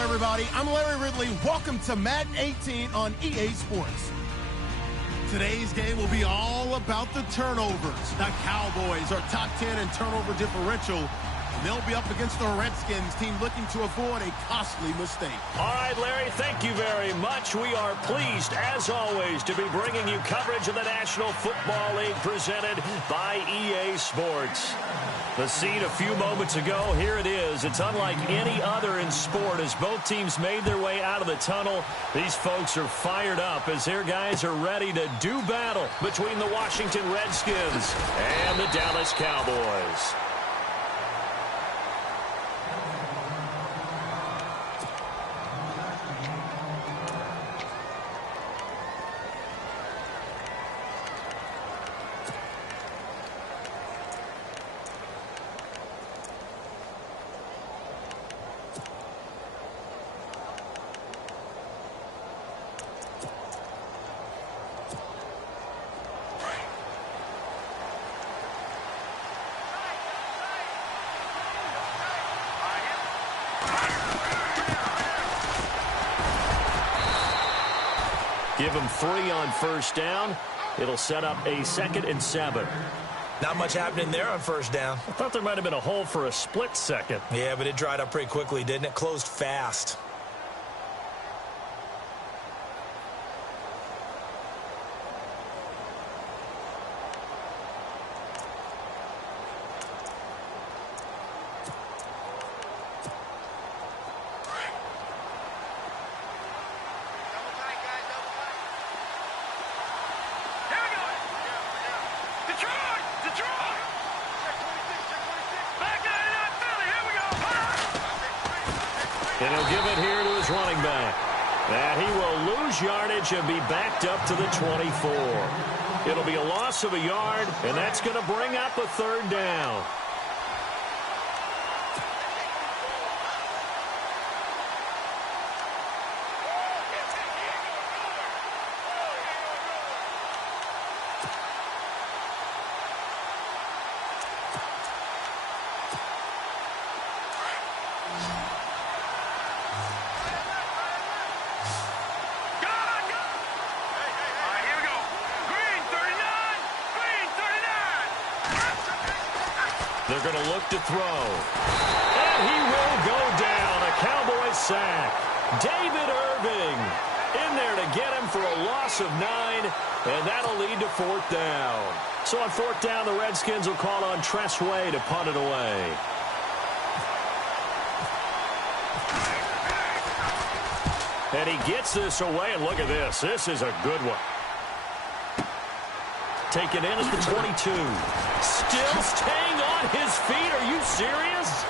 everybody. I'm Larry Ridley. Welcome to Madden 18 on EA Sports. Today's game will be all about the turnovers. The Cowboys are top 10 in turnover differential, and they'll be up against the Redskins team looking to avoid a costly mistake. All right, Larry, thank you very much. We are pleased, as always, to be bringing you coverage of the National Football League presented by EA Sports. The scene a few moments ago, here it is. It's unlike any other in sport as both teams made their way out of the tunnel. These folks are fired up as their guys are ready to do battle between the Washington Redskins and the Dallas Cowboys. Give them 3 on first down. It'll set up a 2nd and 7. Not much happening there on first down. I thought there might have been a hole for a split second. Yeah, but it dried up pretty quickly, didn't it? Closed fast. And he'll give it here to his running back. And he will lose yardage and be backed up to the 24. It'll be a loss of a yard, and that's going to bring up a 3rd down. They're going to look to throw. And he will go down. A Cowboys sack. David Irving in there to get him for a loss of 9. And that'll lead to 4th down. So on 4th down, the Redskins will call on Tress Way to punt it away. And he gets this away. And look at this. This is a good one. Taken in at the 22. Still staying on his feet. Are you serious?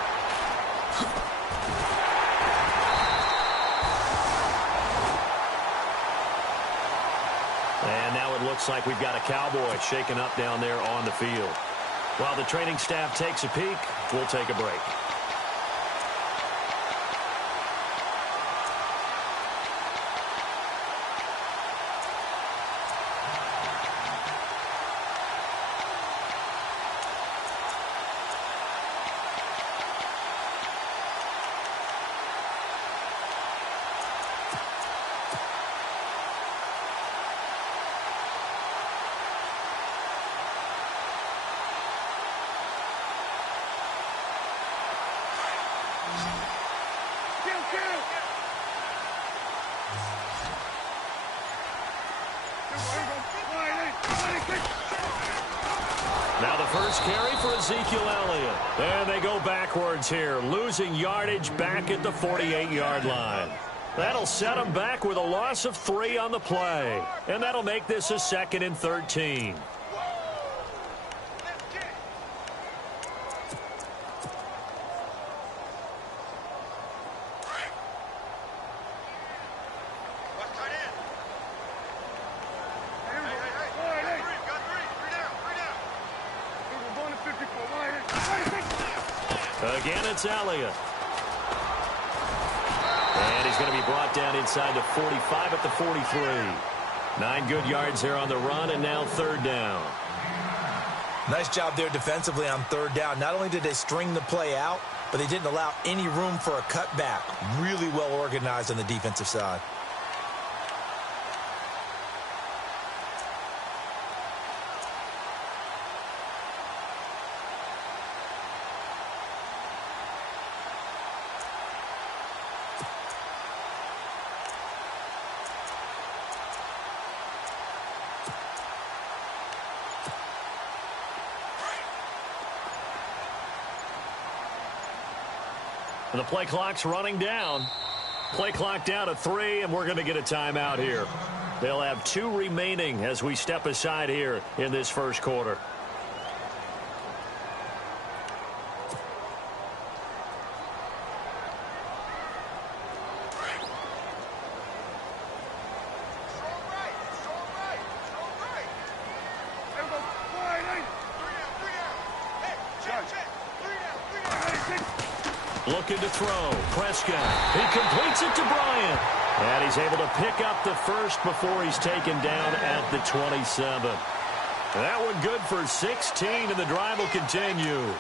And now it looks like we've got a Cowboy shaken up down there on the field. While the training staff takes a peek, we'll take a break. Now the first carry for Ezekiel Elliott. And they go backwards here, losing yardage back at the 48-yard line. That'll set them back with a loss of 3 on the play. And that'll make this a 2nd and 13. Again, it's Elliott. And he's going to be brought down inside the 45 at the 43. 9 good yards there on the run, and now 3rd down. Nice job there defensively on 3rd down. Not only did they string the play out, but they didn't allow any room for a cutback. Really well organized on the defensive side. And the play clock's running down. Play clock down to 3, and we're going to get a timeout here. They'll have 2 remaining as we step aside here in this first quarter. Looking to throw. Prescott. He completes it to Bryant. And he's able to pick up the first before he's taken down at the 27. That one good for 16, and the drive will continue.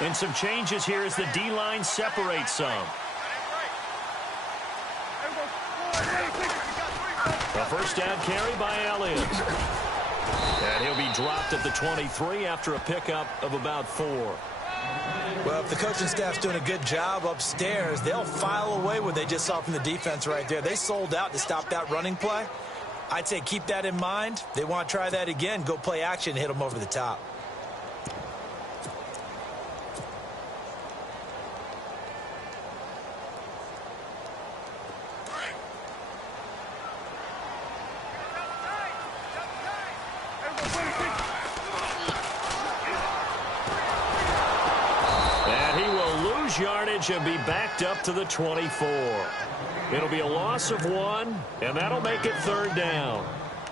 And some changes here as the D-line separates some. A first down carry by Elliott. And he'll be dropped at the 23 after a pickup of about 4. Well, if the coaching staff's doing a good job upstairs, they'll file away what they just saw from the defense right there. They sold out to stop that running play. I'd say keep that in mind. They want to try that again. Go play action, hit them over the top. Yardage and be backed up to the 24. It'll be a loss of 1, and that'll make it 3rd down.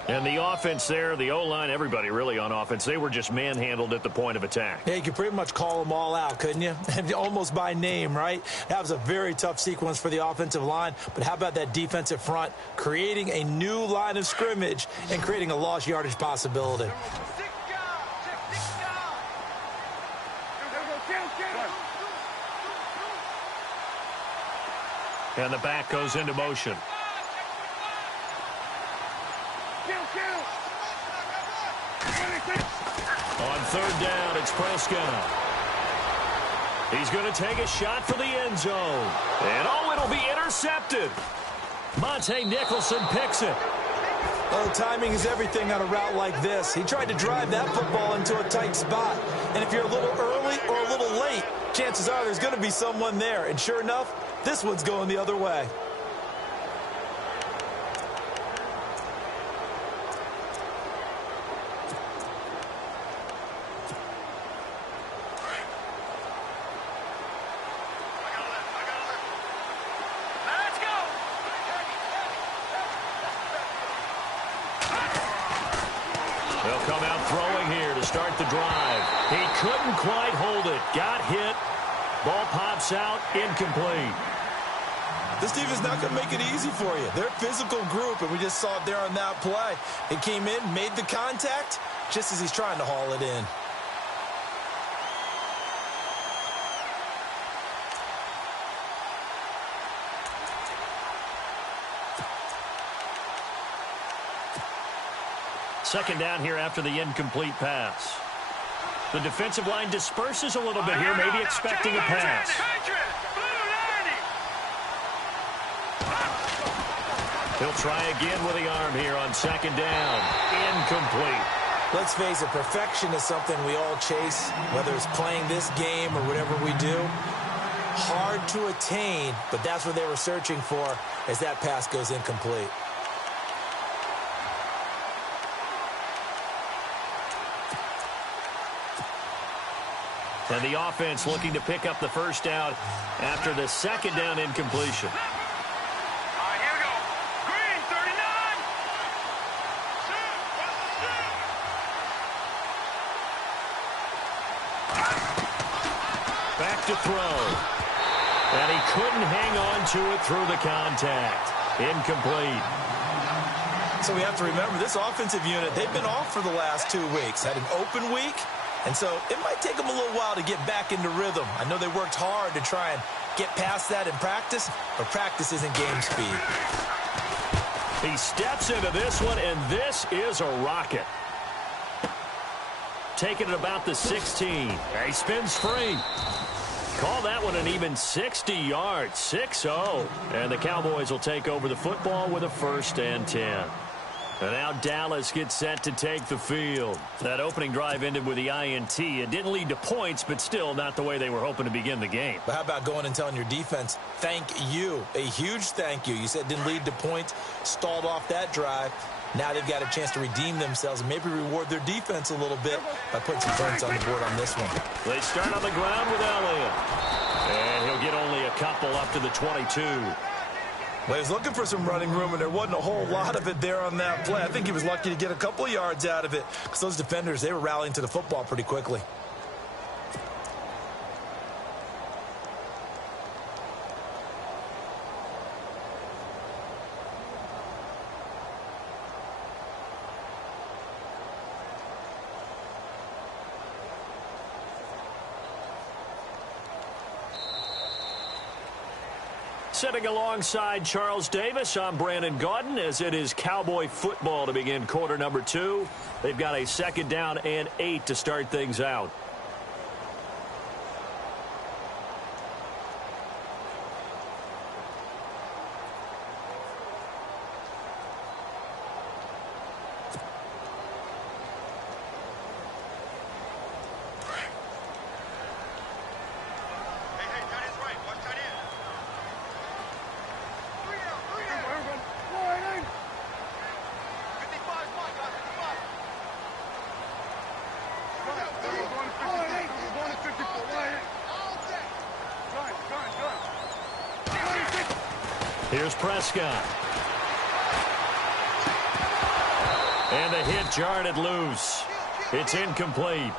And the offense there, the O-line, everybody really on offense, they were just manhandled at the point of attack. Yeah, you could pretty much call them all out, couldn't you? Almost by name, right? That was a very tough sequence for the offensive line, but how about that defensive front creating a new line of scrimmage and creating a lost yardage possibility? And the back goes into motion. On 3rd down, it's Prescott. He's going to take a shot for the end zone. And, it'll be intercepted. Monte Nicholson picks it. Oh, timing is everything on a route like this. He tried to drive that football into a tight spot. And if you're a little early or a little late, chances are there's going to be someone there. And sure enough, this one's going the other way. They'll come out throwing here to start the drive. He couldn't quite hold it. Got hit. Ball pops out. Incomplete. This defense not going to make it easy for you. They're a physical group, and we just saw it there on that play. It came in, made the contact, just as he's trying to haul it in. Second down here after the incomplete pass. The defensive line disperses a little bit here, maybe expecting a pass. He'll try again with the arm here on 2nd down. Incomplete. Let's face it, perfection is something we all chase, whether it's playing this game or whatever we do. Hard to attain, but that's what they were searching for as that pass goes incomplete. And the offense looking to pick up the first down after the 2nd down incompletion. Here we go. Green, 39. Back to throw. And he couldn't hang on to it through the contact. Incomplete. So we have to remember this offensive unit, they've been off for the last 2 weeks. Had an open week, and so it might take them a little while to get back into rhythm. I know they worked hard to try and get past that in practice, but practice isn't game speed. He steps into this one, and this is a rocket. Taking it about the 16. He spins free. Call that one an even 60 yards, 6-0. And the Cowboys will take over the football with a 1st and 10. And now Dallas gets set to take the field. That opening drive ended with the INT. It didn't lead to points, but still not the way they were hoping to begin the game. But how about going and telling your defense, thank you, a huge thank you. You said it didn't lead to points, stalled off that drive. Now they've got a chance to redeem themselves and maybe reward their defense a little bit by putting some points on the board on this one. They start on the ground with Elliott. And he'll get only a couple up to the 22. Well, he was looking for some running room, and there wasn't a whole lot of it there on that play. I think he was lucky to get a couple of yards out of it because those defenders, they were rallying to the football pretty quickly. Sitting alongside Charles Davis, I'm Brandon Gaudin, as it is Cowboy football to begin quarter number 2. They've got a 2nd down and 8 to start things out. Here's Prescott. And the hit jarred loose. It's incomplete.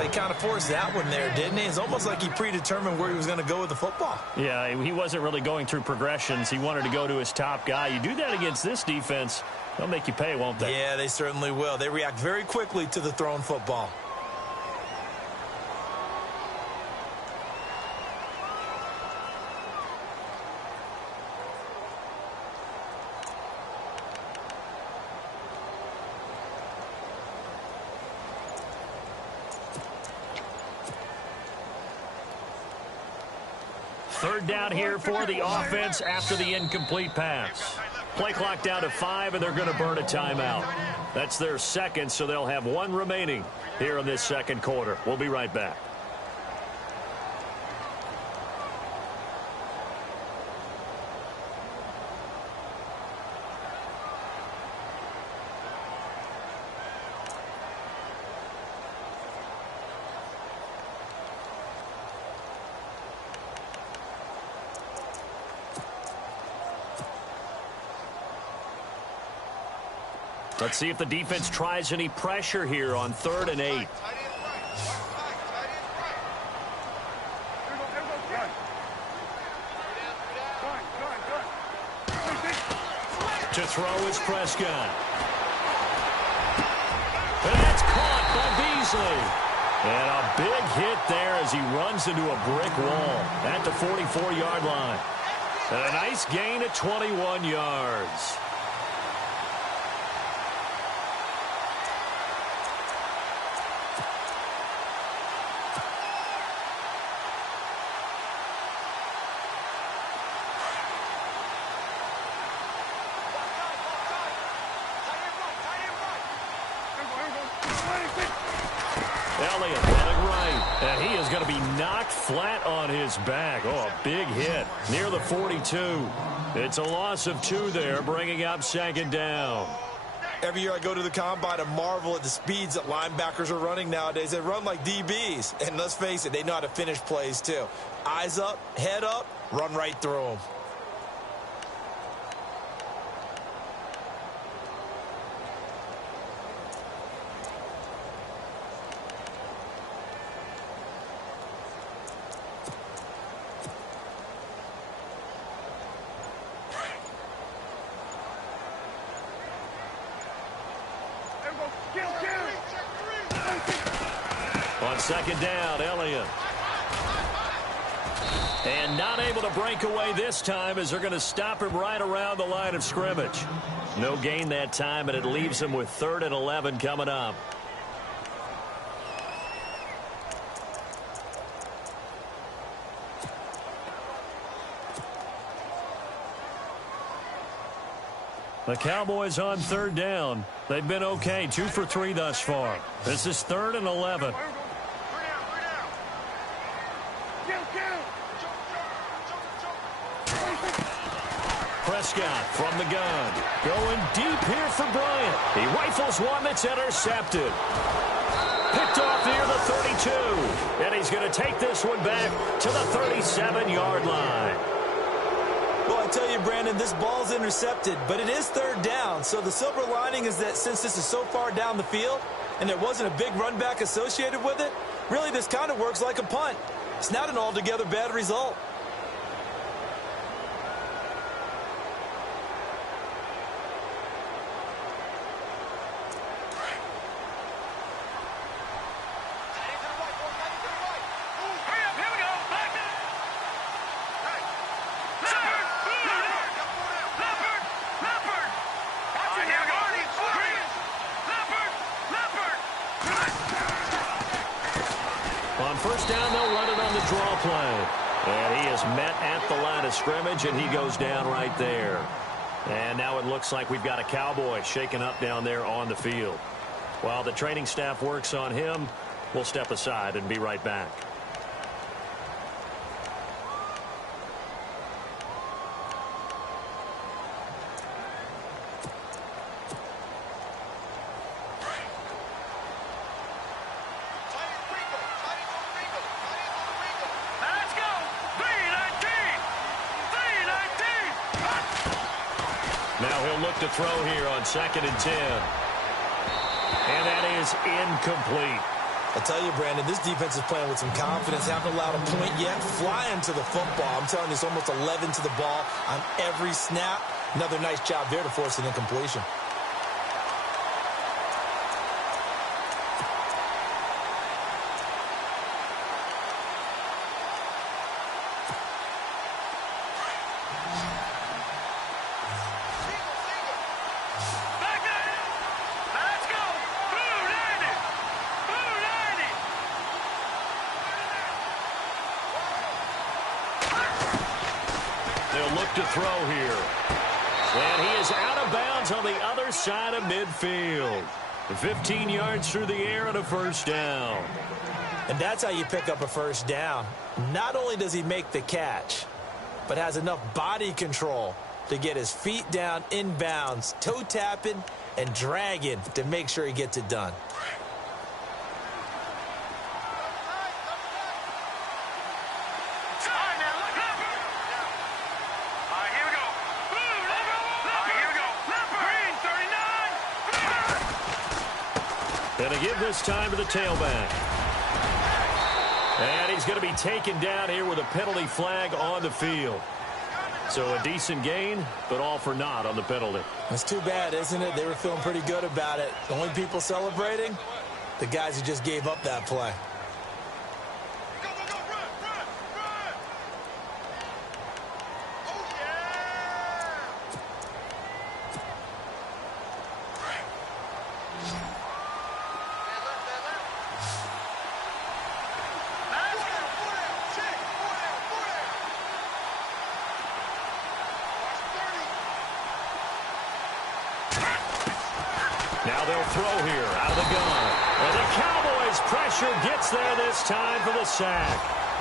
He kind of forced that one there, didn't he? It's almost like he predetermined where he was going to go with the football. Yeah, he wasn't really going through progressions. He wanted to go to his top guy. You do that against this defense, they'll make you pay, won't they? Yeah, they certainly will. They react very quickly to the thrown football. Third down here for the offense after the incomplete pass. Play clock down to 5, and they're going to burn a timeout. That's their 2nd, so they'll have 1 remaining here in this 2nd quarter. We'll be right back. Let's see if the defense tries any pressure here on 3rd and 8. To throw is Prescott. And that's caught by Beasley. And a big hit there as he runs into a brick wall at the 44-yard line. And a nice gain of 21 yards. Elliott running right, and he is going to be knocked flat on his back. Oh, a big hit near the 42. It's a loss of 2 there, bringing up 2nd down. Every year I go to the combine and marvel at the speeds that linebackers are running nowadays. They run like DBs, and let's face it, they know how to finish plays too. Eyes up, head up, run right through them. On second down, Elliott. And not able to break away this time as they're going to stop him right around the line of scrimmage. No gain that time, and it leaves him with 3rd and 11 coming up. The Cowboys on 3rd down. They've been okay, 2 for 3 thus far. This is 3rd and 11. Prescott from the gun. Going deep here for Bryant. He rifles one that's intercepted. Picked off near the 32. And he's going to take this one back to the 37-yard line. Well, I tell you, Brandon, this ball's intercepted, but it is 3rd down. So the silver lining is that since this is so far down the field and there wasn't a big run back associated with it, really this kind of works like a punt. It's not an altogether bad result. On 1st down, they'll run it on the draw play. And he is met at the line of scrimmage, and he goes down right there. And now it looks like we've got a Cowboy shaken up down there on the field. While the training staff works on him, we'll step aside and be right back. To throw here on 2nd and 10. And that is incomplete. I'll tell you, Brandon, this defense is playing with some confidence. Haven't allowed a point yet. Flying to the football. I'm telling you, it's almost 11 to the ball on every snap. Another nice job there to force an incompletion. To throw here. And he is out of bounds on the other side of midfield. 15 yards through the air and a 1st down. And that's how you pick up a 1st down. Not only does he make the catch, but has enough body control to get his feet down inbounds, toe tapping and dragging to make sure he gets it done. And to give this time to the tailback. And he's going to be taken down here with a penalty flag on the field. So a decent gain, but all for naught on the penalty. That's too bad, isn't it? They were feeling pretty good about it. The only people celebrating, the guys who just gave up that play. Now they'll throw here out of the gun. And the Cowboys pressure gets there this time for the sack.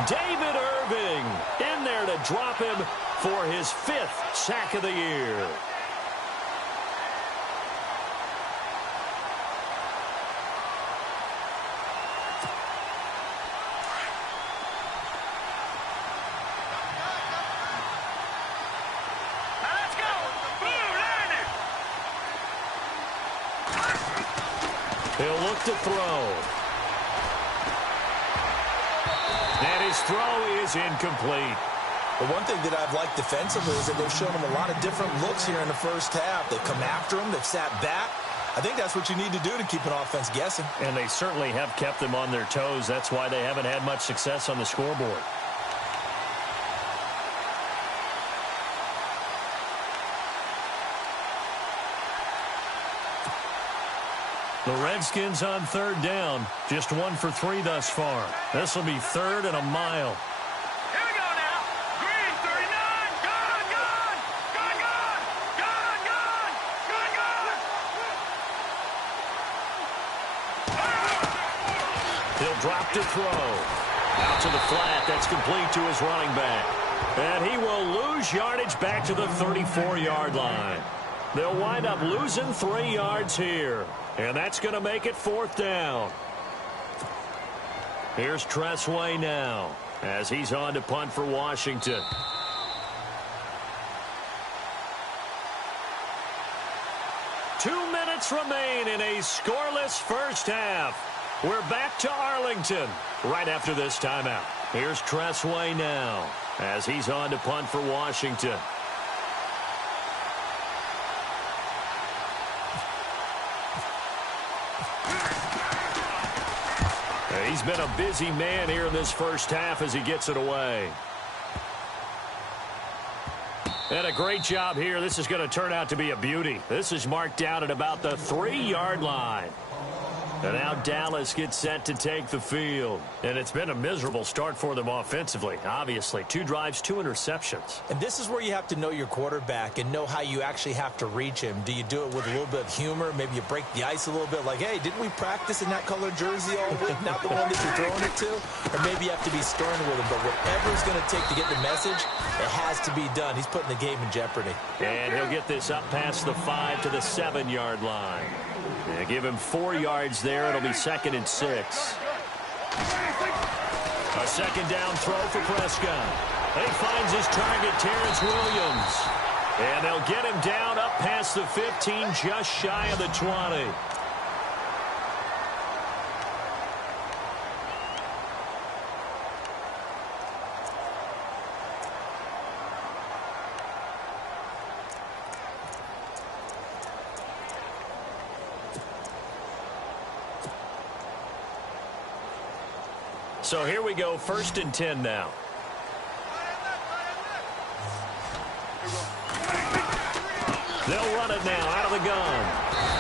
David Irving in there to drop him for his 5th sack of the year. He'll look to throw. And his throw is incomplete. The one thing that I've liked defensively is that they've shown him a lot of different looks here in the 1st half. They've come after him. They've sat back. I think that's what you need to do to keep an offense guessing. And they certainly have kept them on their toes. That's why they haven't had much success on the scoreboard. The Redskins on third down. Just 1 for 3 thus far. This will be 3rd and a mile. Here we go now. Green, 39. Gone, gone. Gone, gone. Gone, gone. Gone, gone. He'll drop to throw. Out to the flat. That's complete to his running back. And he will lose yardage back to the 34-yard line. They'll wind up losing 3 yards here. And that's going to make it 4th down. Here's Tressway now as he's on to punt for Washington. Two minutes remain in a scoreless first half. We're back to Arlington right after this timeout. Here's Tressway now as he's on to punt for Washington. He's been a busy man here in this first half as he gets it away. And a great job here. This is going to turn out to be a beauty. This is marked down at about the 3-yard line. And now Dallas gets set to take the field. And it's been a miserable start for them offensively, obviously. 2 drives, 2 interceptions. And this is where you have to know your quarterback and know how you actually have to reach him. Do you do it with a little bit of humor? Maybe you break the ice a little bit, like, hey, didn't we practice in that colored jersey all week? Not the one that you're throwing it to? Or maybe you have to be stern with him. But whatever it's going to take to get the message, it has to be done. He's putting the game in jeopardy. And he'll get this up past the 5 to the 7-yard line. They give him 4 yards there. It'll be 2nd and 6. A second down throw for Prescott. He finds his target, Terrence Williams. And they'll get him down up past the 15, just shy of the 20. So here we go, 1st and 10 now. They'll run it now out of the gun.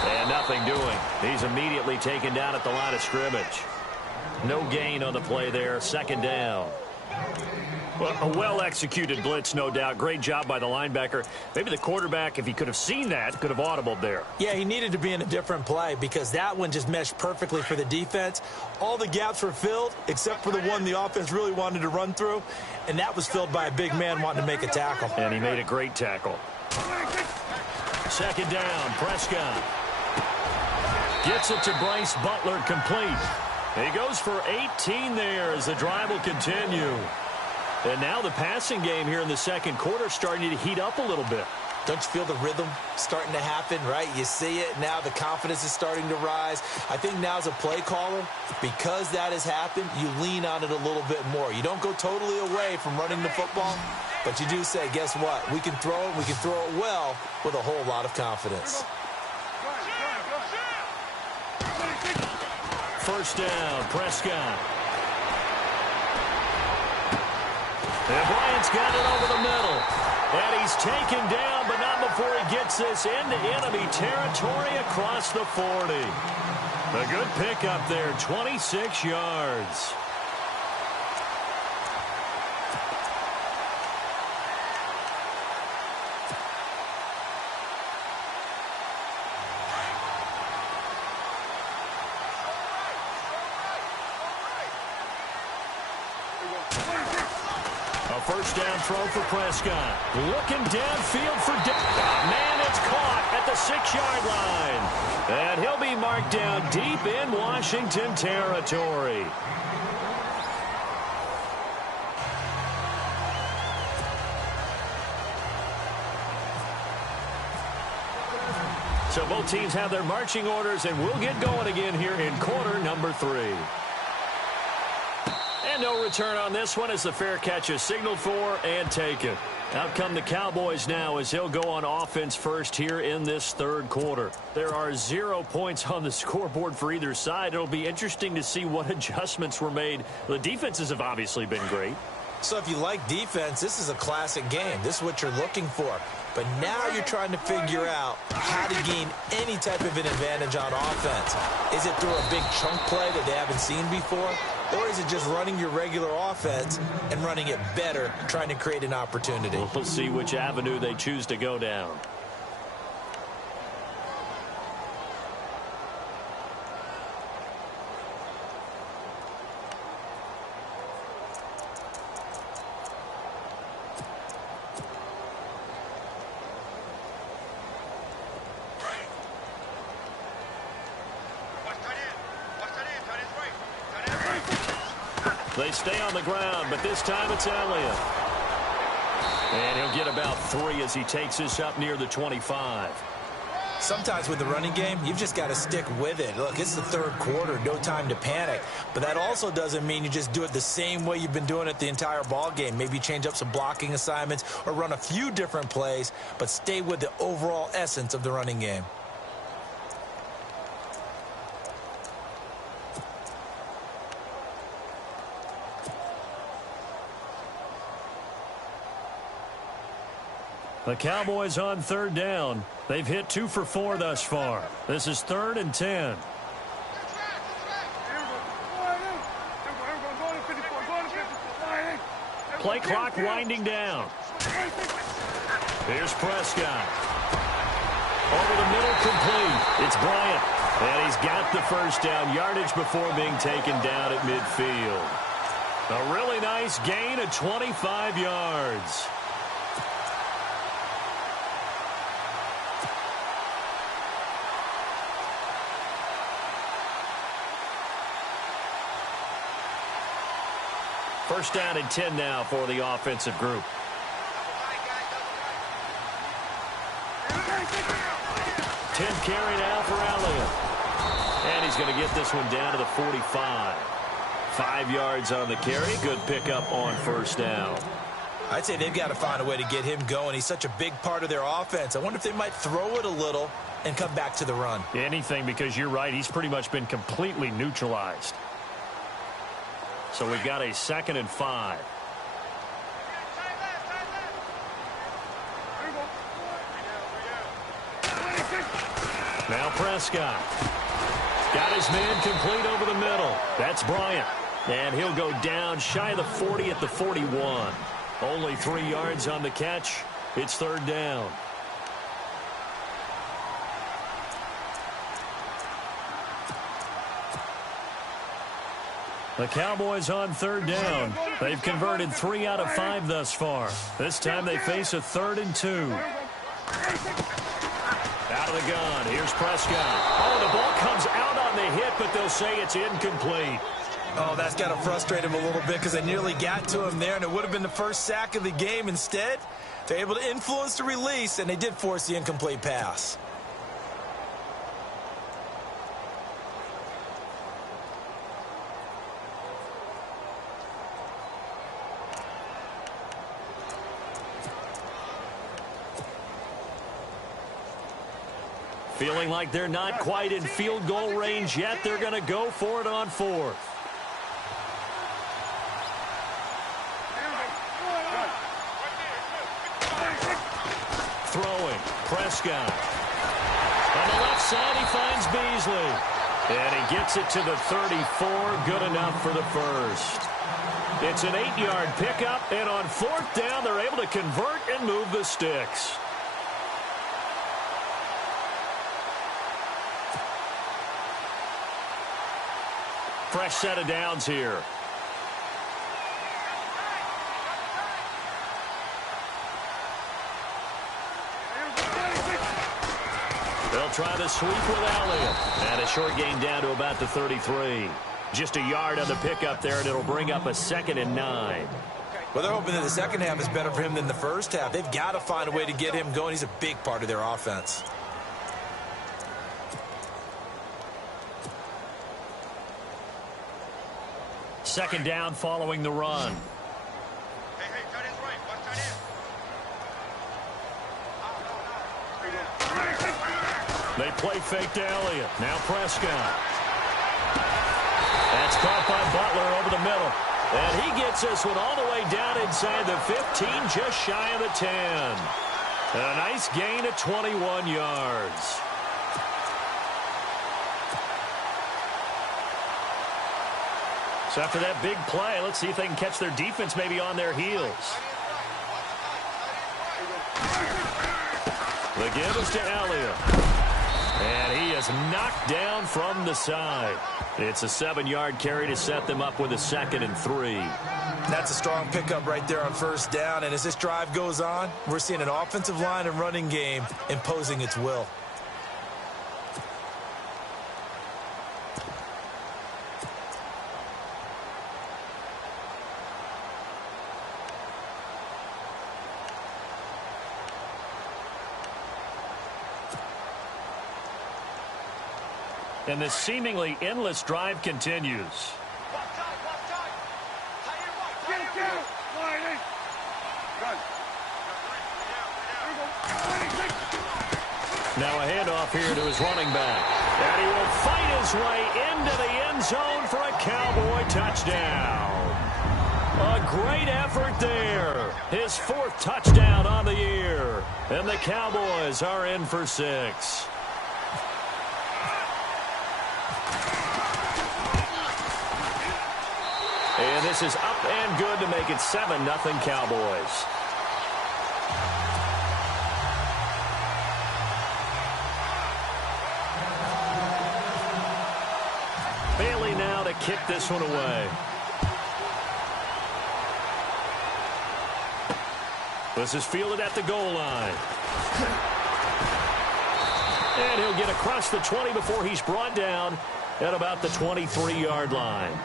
And nothing doing. He's immediately taken down at the line of scrimmage. No gain on the play there, 2nd down. Well, a well-executed blitz, no doubt. Great job by the linebacker. Maybe the quarterback, if he could have seen that, could have audibled there. Yeah, he needed to be in a different play because that one just meshed perfectly for the defense. All the gaps were filled except for the one the offense really wanted to run through, and that was filled by a big man wanting to make a tackle. And he made a great tackle. 2nd down, Prescott. Gets it to Bryce Butler, complete. He goes for 18 there as the drive will continue. And now the passing game here in the 2nd quarter starting to heat up a little bit. Don't you feel the rhythm starting to happen, right? You see it now. The confidence is starting to rise. I think now as a play caller, because that has happened, you lean on it a little bit more. You don't go totally away from running the football, but you do say, guess what? We can throw it. We can throw it well with a whole lot of confidence. 1st down, Prescott. And Bryant's got it over the middle. And he's taken down, but not before he gets this into enemy territory across the 40. A good pickup there, 26 yards. First down throw for Prescott. Looking downfield for man, it's caught at the 6-yard line. And he'll be marked down deep in Washington territory. So both teams have their marching orders, and we'll get going again here in quarter number 3. And no return on this one as the fair catch is signaled for and taken. Out come the Cowboys now as he'll go on offense first here in this third quarter. There are 0 points on the scoreboard for either side. It'll be interesting to see what adjustments were made. The defenses have obviously been great. So if you like defense, this is a classic game. This is what you're looking for. But now you're trying to figure out how to gain any type of an advantage on offense. Is it through a big chunk play that they haven't seen before? Or is it just running your regular offense and running it better, trying to create an opportunity? We'll see which avenue they choose to go down. They stay on the ground, but this time it's Elliott. And he'll get about 3 as he takes this up near the 25. Sometimes with the running game, you've just got to stick with it. Look, it's the third quarter, no time to panic. But that also doesn't mean you just do it the same way you've been doing it the entire ball game. Maybe change up some blocking assignments or run a few different plays, but stay with the overall essence of the running game. The Cowboys on third down. They've hit 2 for 4 thus far. This is 3rd and 10. Play clock winding down. Here's Prescott. Over the middle, complete. It's Bryant. And he's got the first down yardage before being taken down at midfield. A really nice gain of 25 yards. First down and 10 now for the offensive group. Tenth carry now for Elliott. And he's going to get this one down to the 45. 5 yards on the carry. Good pickup on first down. I'd say they've got to find a way to get him going. He's such a big part of their offense. I wonder if they might throw it a little and come back to the run. Anything, because you're right. He's pretty much been completely neutralized. So we've got a 2nd and 5. Now Prescott. Got his man complete over the middle. That's Bryant. And he'll go down shy of the 40 at the 41. Only 3 yards on the catch. It's 3rd down. The Cowboys on 3rd down. They've converted 3 out of 5 thus far. This time they face a 3rd and 2. Out of the gun. Here's Prescott. Oh, the ball comes out on the hit, but they'll say it's incomplete. Oh, that's got to frustrate him a little bit because they nearly got to him there, and it would have been the first sack of the game. Instead, they're able to influence the release, and they did force the incomplete pass. Feeling like they're not quite in field goal range yet. They're going to go for it on 4th. Throwing. Prescott. On the left side, he finds Beasley. And he gets it to the 34. Good enough for the first. It's an 8-yard pickup. And on 4th down, they're able to convert and move the sticks. Fresh set of downs here. They'll try the sweep with Elliott. And a short gain down to about the 33. Just a yard on the pickup there, and it'll bring up a 2nd and 9. Well, they're hoping that the second half is better for him than the first half. They've got to find a way to get him going. He's a big part of their offense. Second down following the run. Hey, tight end's right. Watch tight end. They play fake to Elliott. Now Prescott. That's caught by Butler over the middle. And he gets this one all the way down inside the 15, just shy of the 10. And a nice gain of 21 yards. So after that big play, let's see if they can catch their defense maybe on their heels. The give is to Elliott. And he is knocked down from the side. It's a 7-yard carry to set them up with a 2nd and 3. That's a strong pickup right there on first down. And as this drive goes on, we're seeing an offensive line and running game imposing its will. And this seemingly endless drive continues. Now a handoff here to his running back. And he will fight his way into the end zone for a Cowboy touchdown. A great effort there. His 4th touchdown on the year. And the Cowboys are in for 6. And this is up and good to make it 7-0 Cowboys. Bailey now to kick this one away. This is fielded at the goal line. And he'll get across the 20 before he's brought down at about the 23-yard line.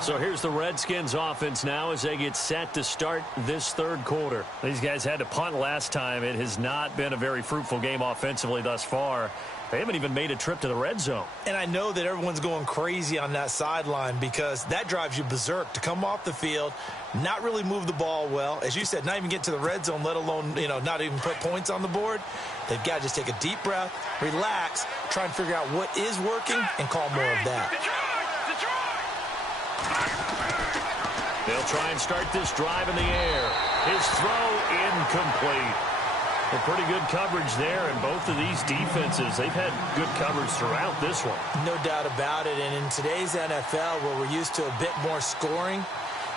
So here's the Redskins offense now as they get set to start this 3rd quarter. These guys had to punt last time. It has not been a very fruitful game offensively thus far. They haven't even made a trip to the red zone. And I know that everyone's going crazy on that sideline because that drives you berserk to come off the field, not really move the ball well. As you said, not even get to the red zone, let alone, not even put points on the board. They've got to just take a deep breath, relax, try and figure out what is working and call more of that. They'll try and start this drive in the air. His throw incomplete. A pretty good coverage there, and both of these defenses, they've had good coverage throughout this one. No doubt about it, and in today's NFL, where we're used to a bit more scoring,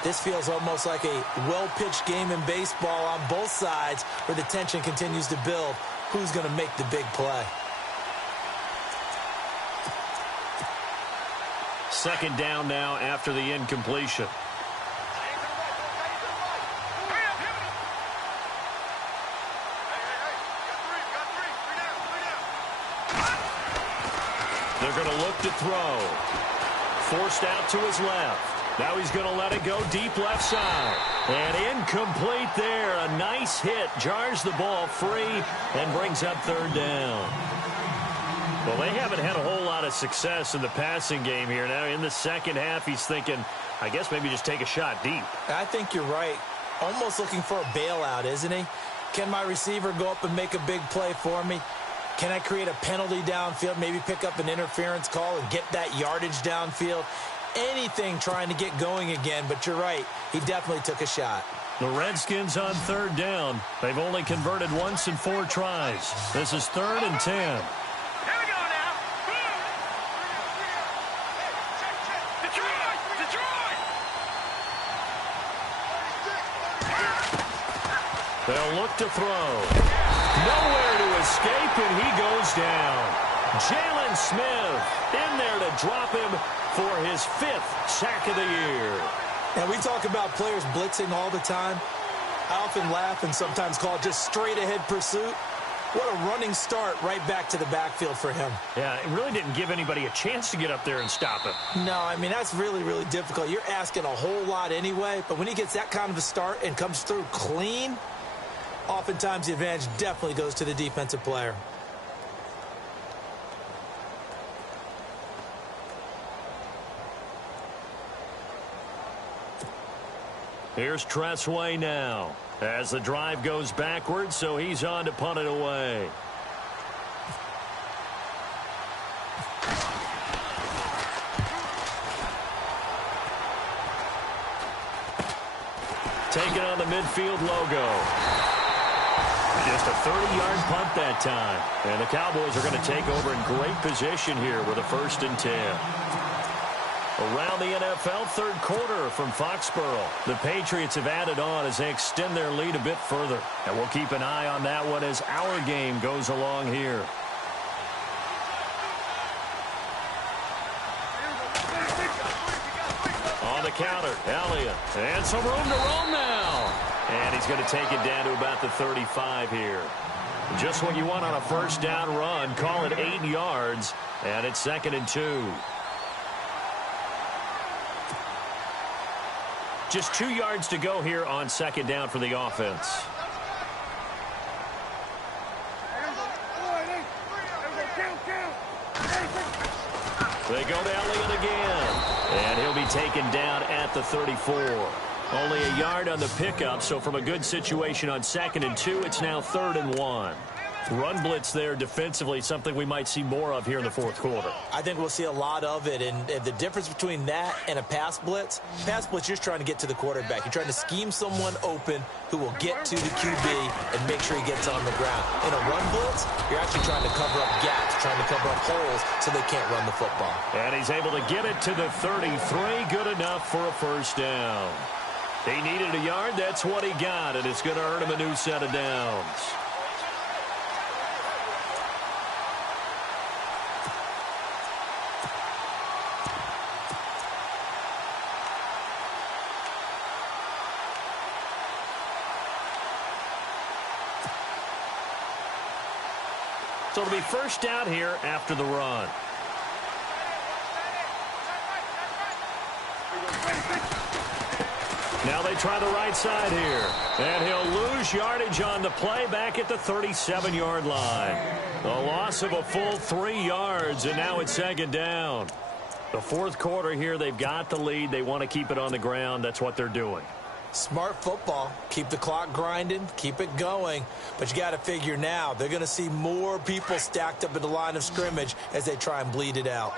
this feels almost like a well-pitched game in baseball on both sides where the tension continues to build. Who's going to make the big play? 2nd down now after the incompletion. They're going to look to throw. Forced out to his left. Now he's going to let it go deep left side. And incomplete there. A nice hit. Jars the ball free and brings up 3rd down. Well, they haven't had a whole lot of success in the passing game here. Now in the second half, he's thinking, I guess maybe just take a shot deep. I think you're right. Almost looking for a bailout, isn't he? Can my receiver go up and make a big play for me? Can I create a penalty downfield, maybe pick up an interference call and get that yardage downfield? Anything trying to get going again, but you're right. He definitely took a shot. The Redskins on 3rd down. They've only converted once in 4 tries. This is 3rd and 10. Here we go now. Detroit! Detroit! They'll look to throw. Nowhere to escape, and he goes down. Jalen Smith in there to drop him for his 5th sack of the year. And we talk about players blitzing all the time. I often laugh and sometimes call it just straight-ahead pursuit. What a running start right back to the backfield for him. Yeah, it really didn't give anybody a chance to get up there and stop him. No, I mean, that's really, really difficult. You're asking a whole lot anyway, but when he gets that kind of a start and comes through clean, oftentimes the advantage definitely goes to the defensive player. Here's Tressway now as the drive goes backwards, so he's on to punt it away. taking on the midfield logo. Just a 30-yard punt that time. And the Cowboys are going to take over in great position here with a 1st and 10. Around the NFL, 3rd quarter from Foxborough. The Patriots have added on as they extend their lead a bit further. And we'll keep an eye on that one as our game goes along here. On the counter, Elliott. And some room to roam now. And he's going to take it down to about the 35 here. Just what you want on a 1st down run. Call it 8 yards. And it's 2nd and 2. Just 2 yards to go here on 2nd down for the offense. They go to Elliott again. And he'll be taken down at the 34. Only a yard on the pickup, so from a good situation on 2nd and 2, it's now 3rd and 1. Run blitz there defensively, something we might see more of here in the 4th quarter. I think we'll see a lot of it, and the difference between that and a pass blitz, you're just trying to get to the quarterback. You're trying to scheme someone open who will get to the QB and make sure he gets on the ground. In a run blitz, you're actually trying to cover up gaps, trying to cover up holes so they can't run the football. And he's able to get it to the 33, good enough for a 1st down. He needed a yard, that's what he got, and it's going to earn him a new set of downs. So it'll be 1st down here after the run. Now they try the right side here. And he'll lose yardage on the play back at the 37-yard line. A loss of a full 3 yards, and now it's 2nd down. The 4th quarter here, they've got the lead. They want to keep it on the ground. That's what they're doing. Smart football. Keep the clock grinding. Keep it going. But you got to figure now, they're going to see more people stacked up at the line of scrimmage as they try and bleed it out.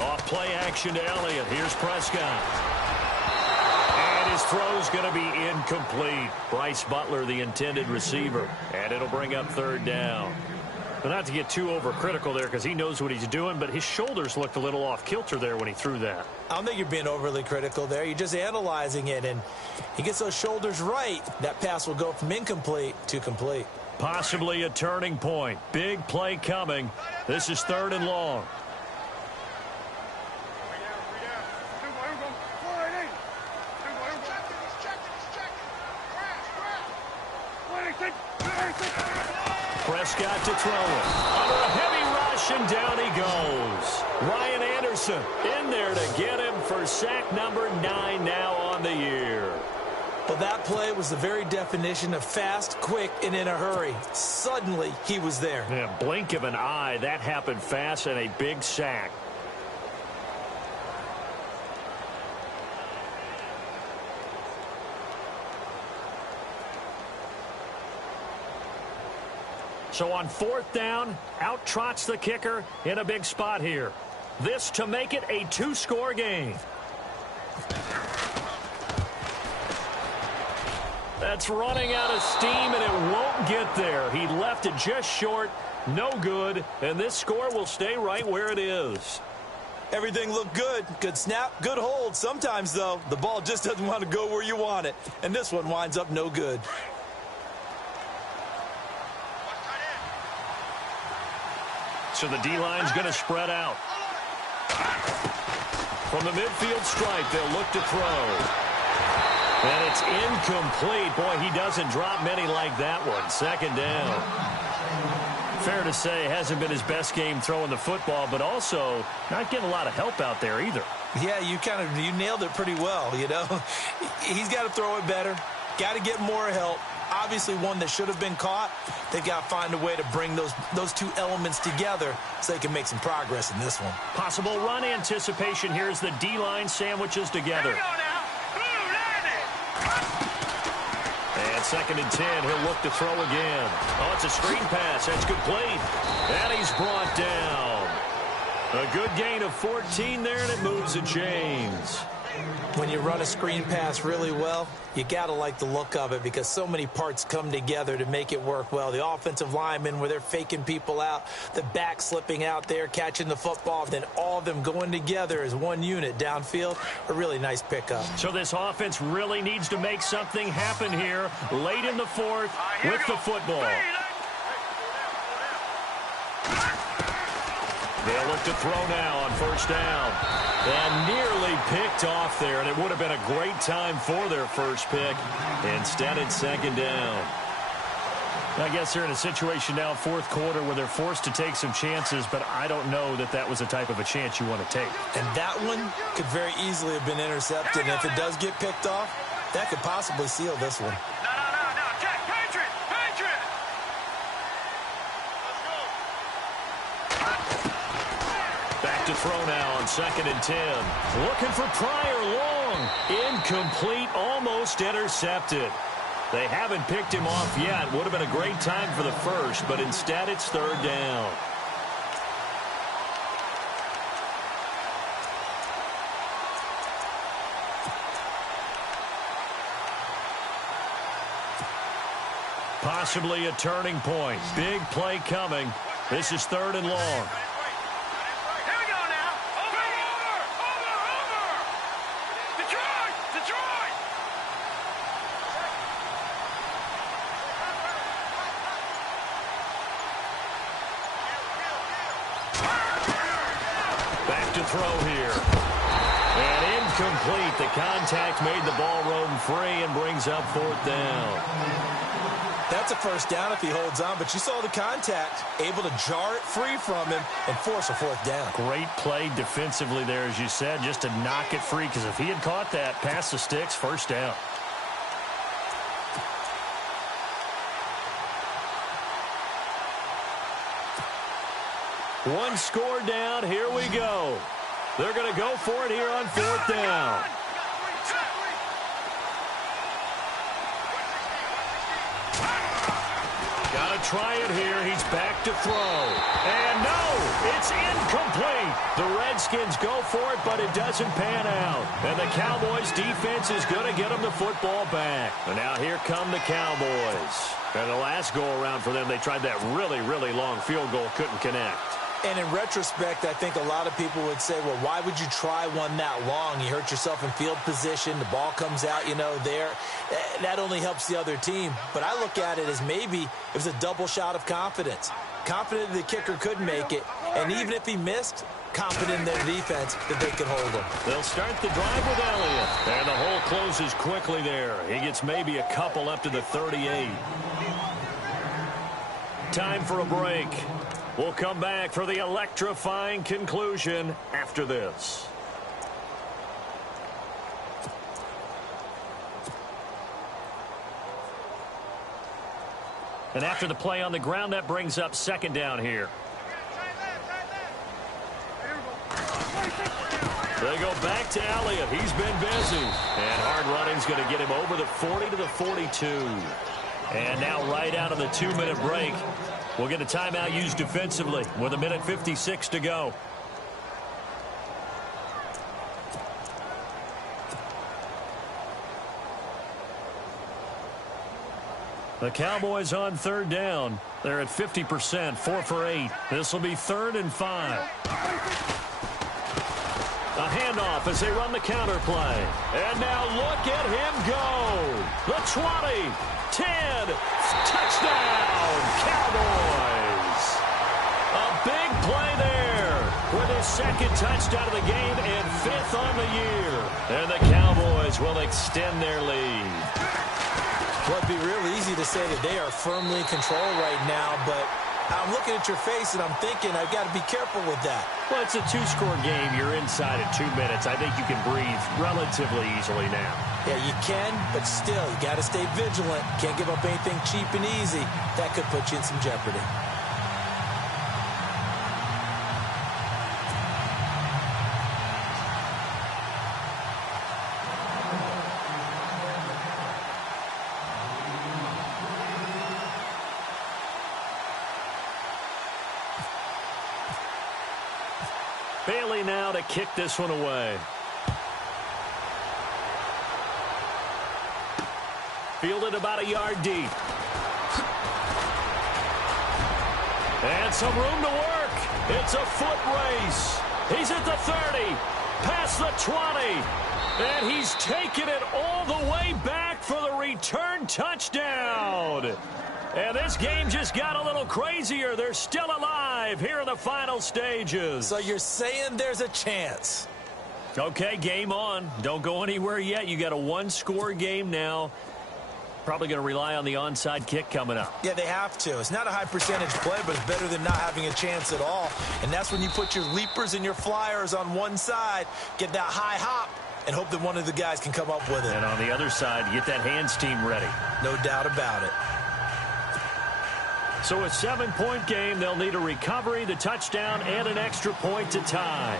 Off play action to Elliott. Here's Prescott. And his throw's going to be incomplete. Bryce Butler, the intended receiver. And it'll bring up 3rd down. But not to get too overcritical there because he knows what he's doing, but his shoulders looked a little off kilter there when he threw that. I don't think you're being overly critical there. You're just analyzing it, and he gets those shoulders right. That pass will go from incomplete to complete. Possibly a turning point. Big play coming. This is 3rd and long. Prescott to throw it. Under a heavy rush, and down he goes. Ryan Anderson in there to get him for sack number 9 now on the year. Well, that play was the very definition of fast, quick, and in a hurry. Suddenly, he was there. Yeah, blink of an eye. That happened fast, and a big sack. So on 4th down, out trots the kicker in a big spot here. This to make it a 2-score game. That's running out of steam, and it won't get there. He left it just short, no good, and this score will stay right where it is. Everything looked good. Good snap, good hold. Sometimes, though, the ball just doesn't want to go where you want it, and this one winds up no good. So the D-line's going to spread out. From the midfield stripe, they'll look to throw. And it's incomplete. Boy, he doesn't drop many like that one. 2nd down. Fair to say, hasn't been his best game throwing the football, but also not getting a lot of help out there either. Yeah, you nailed it pretty well, you know. He's got to throw it better. Got to get more help. Obviously one that should have been caught. They've got to find a way to bring those two elements together so they can make some progress in this one. Possible run anticipation here as the D-line sandwiches together. And 2nd and 10, he'll look to throw again. Oh, it's a screen pass. That's complete. And he's brought down. A good gain of 14 there, and it moves the chains. When you run a screen pass really well, you got to like the look of it because so many parts come together to make it work well. The offensive linemen where they're faking people out, the back slipping out there, catching the football, then all of them going together as one unit downfield. A really nice pickup. So this offense really needs to make something happen here late in the fourth with the football. They'll look to throw now on first down. And nearly picked off there, and it would have been a great time for their first pick. Instead, it's second down. I guess they're in a situation now, fourth quarter, where they're forced to take some chances, but I don't know that that was the type of a chance you want to take. And that one could very easily have been intercepted, and if it does get picked off, that could possibly seal this one. No. Check. Patriot. Back to throw now on 2nd and 10. Looking for Pryor long. Incomplete, almost intercepted. They haven't picked him off yet. Would have been a great time for the first, but instead it's third down. Possibly a turning point. Big play coming. This is 3rd and long. Throw here. And incomplete. The contact made the ball roam free and brings up 4th down. That's a first down if he holds on, but you saw the contact, able to jar it free from him and force a 4th down. Great play defensively there, as you said, just to knock it free, because if he had caught that, past the sticks, first down. One score down. Here we go. They're going to go for it here on 4th down. Got to try it here. He's back to throw. And no, it's incomplete. The Redskins go for it, but it doesn't pan out. And the Cowboys defense is going to get them the football back. And now here come the Cowboys. And the last go-around for them, they tried that really long field goal, couldn't connect. And in retrospect, I think a lot of people would say, well, why would you try one that long? You hurt yourself in field position. The ball comes out, there. That only helps the other team. But I look at it as maybe it was a double shot of confidence. Confident the kicker could make it. And even if he missed, confident in their defense that they could hold him. They'll start the drive with Elliott. And the hole closes quickly there. He gets maybe a couple up to the 38. Time for a break. We'll come back for the electrifying conclusion after this. And after the play on the ground, that brings up 2nd down here. They go back to Elliott. He's been busy. And hard running's going to get him over the 40 to the 42. And now right out of the 2-minute break, we'll get a timeout used defensively with 1:56 to go. The Cowboys on 3rd down. They're at 50%, 4 for 8. This will be 3rd and 5. A handoff as they run the counter play. And now look at him go. The 20, 10, touchdown, Cowboys. A big play there with his 2nd touchdown of the game and 5th on the year. And the Cowboys will extend their lead. Well, it'd be real easy to say that they are firmly in control right now, but I'm looking at your face and I'm thinking I've got to be careful with that. Well, it's a 2-score game. You're inside at 2 minutes. I think you can breathe relatively easily now. Yeah, you can, but still, you got to stay vigilant. Can't give up anything cheap and easy. That could put you in some jeopardy. Bailey now to kick this one away. Fielded about a yard deep. And some room to work. It's a foot race. He's at the 30, past the 20, and he's taken it all the way back for the return touchdown. And this game just got a little crazier. They're still alive here in the final stages. So you're saying there's a chance? Okay, game on. Don't go anywhere yet. You got a one-score game now. Probably going to rely on the onside kick coming up. Yeah, they have to. It's not a high percentage play, but it's better than not having a chance at all. And that's when you put your leapers and your flyers on one side, get that high hop, and hope that one of the guys can come up with it. And on the other side, get that hands team ready. No doubt about it. So a 7-point game. They'll need a recovery, the touchdown, and an extra point to tie.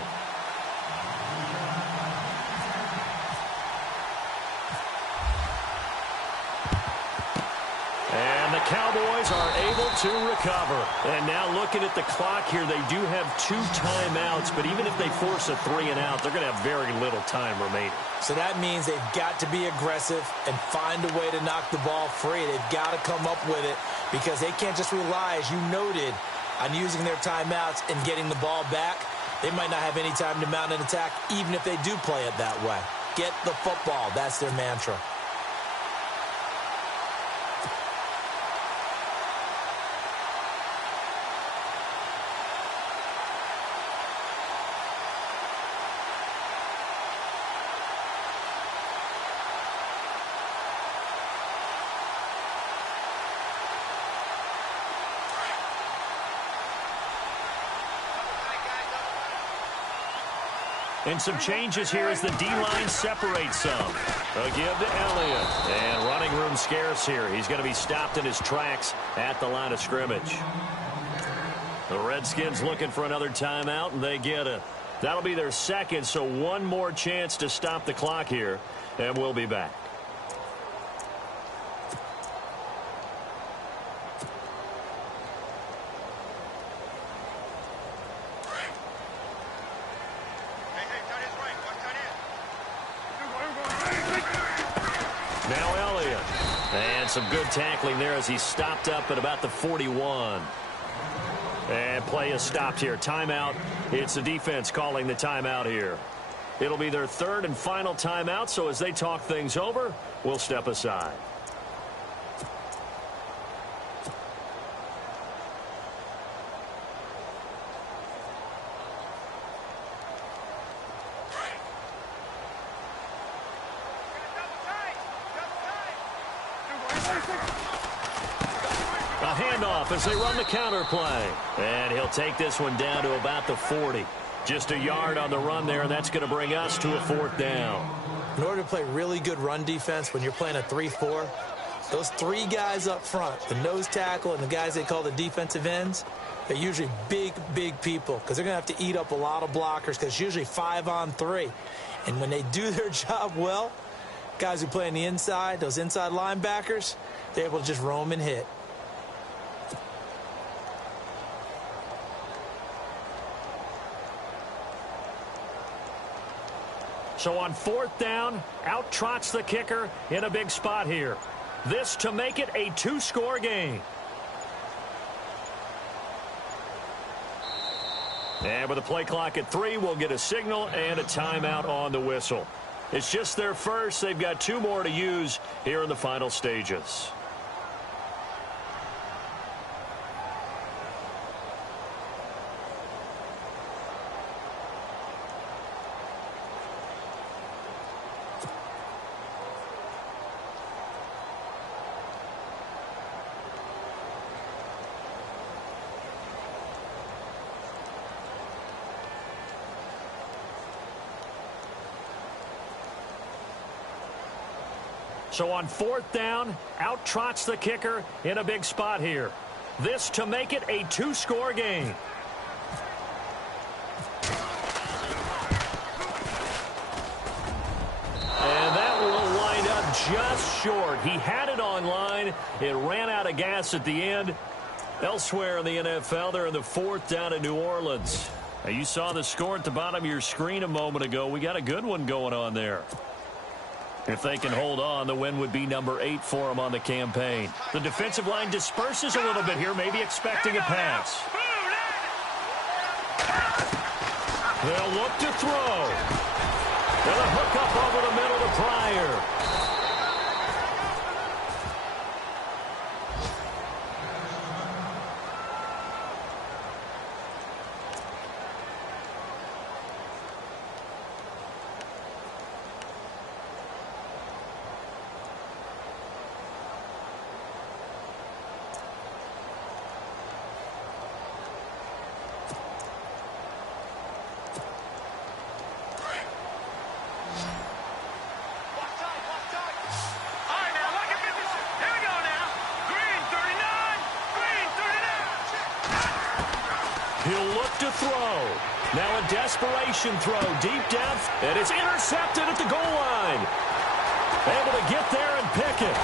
And the Cowboys are able to recover. And now looking at the clock here, they do have 2 timeouts, but even if they force a 3-and-out, they're going to have very little time remaining. So that means they've got to be aggressive and find a way to knock the ball free. They've got to come up with it because they can't just rely, as you noted, on using their timeouts and getting the ball back. They might not have any time to mount an attack, even if they do play it that way. Get the football. That's their mantra. And some changes here as the D-line separates some. A give to Elliott. And running room scarce here. He's going to be stopped in his tracks at the line of scrimmage. The Redskins looking for another timeout, and they get it. That'll be their second, so one more chance to stop the clock here, and we'll be back. Some good tackling there as he stopped up at about the 41. And play is stopped here. Timeout. It's the defense calling the timeout here. It'll be their third and final timeout, so as they talk things over, we'll step aside. A handoff as they run the counter play. And he'll take this one down to about the 40. Just a yard on the run there, and that's going to bring us to a 4th down. In order to play really good run defense when you're playing a 3-4, those 3 guys up front, the nose tackle and the guys they call the defensive ends, they're usually big, big people because they're going to have to eat up a lot of blockers because it's usually 5-on-3. And when they do their job well, guys who play on the inside, those inside linebackers, they're able to just roam and hit. So on 4th down, out trots the kicker in a big spot here. This to make it a 2-score game. And with the play clock at 3, we'll get a signal and a timeout on the whistle. It's just their first. They've got 2 more to use here in the final stages. So on 4th down, out trots the kicker in a big spot here. This to make it a 2-score game. And that will wind up just short. He had it on line. It ran out of gas at the end. Elsewhere in the NFL, they're in the 4th down in New Orleans. Now, you saw the score at the bottom of your screen a moment ago. We got a good one going on there. If they can hold on, the win would be number 8 for them on the campaign. The defensive line disperses a little bit here, maybe expecting a pass. They'll look to throw. And a hook up over the middle to Pryor. He'll look to throw. Now a desperation throw, deep depth, and it's intercepted at the goal line. Able to get there and pick it.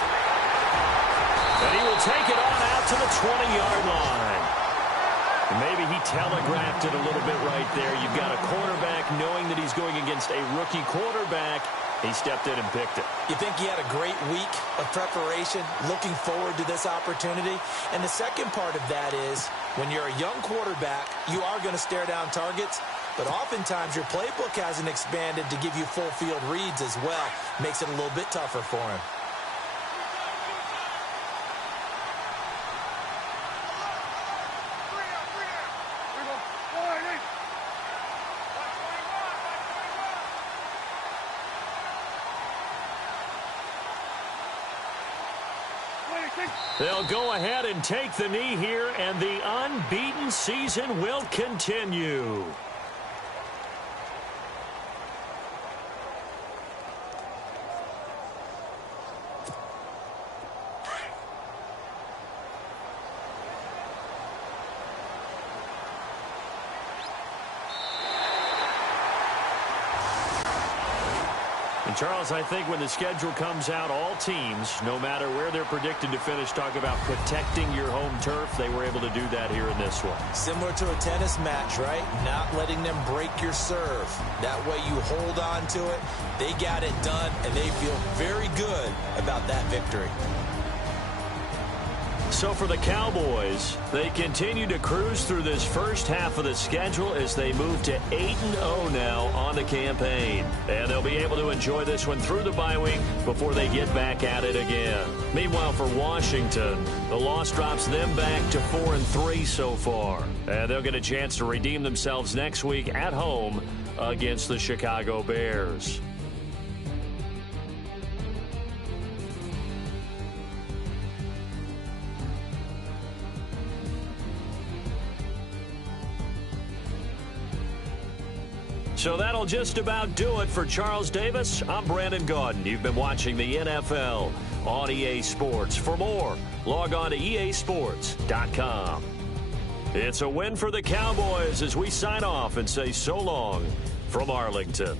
And he will take it on out to the 20-yard line. And maybe he telegraphed it a little bit right there. You've got a quarterback knowing that he's going against a rookie quarterback. He stepped in and picked it. You think he had a great week of preparation, looking forward to this opportunity? And the second part of that is, when you're a young quarterback, you are going to stare down targets, but oftentimes your playbook hasn't expanded to give you full field reads as well. Makes it a little bit tougher for him. They'll go ahead and take the knee here, and the unbeaten season will continue. And Charles, I think when the schedule comes out, all teams, no matter where they're predicted to finish, talk about protecting your home turf. They were able to do that here in this one. Similar to a tennis match, right? Not letting them break your serve. That way you hold on to it. They got it done, and they feel very good about that victory. So for the Cowboys, they continue to cruise through this first half of the schedule as they move to 8-0 now on the campaign. And they'll be able to enjoy this one through the bye week before they get back at it again. Meanwhile, for Washington, the loss drops them back to 4-3 so far. And they'll get a chance to redeem themselves next week at home against the Chicago Bears. So that'll just about do it for Charles Davis. I'm Brandon Gaudin. You've been watching the NFL on EA Sports. For more, log on to easports.com. It's a win for the Cowboys as we sign off and say so long from Arlington.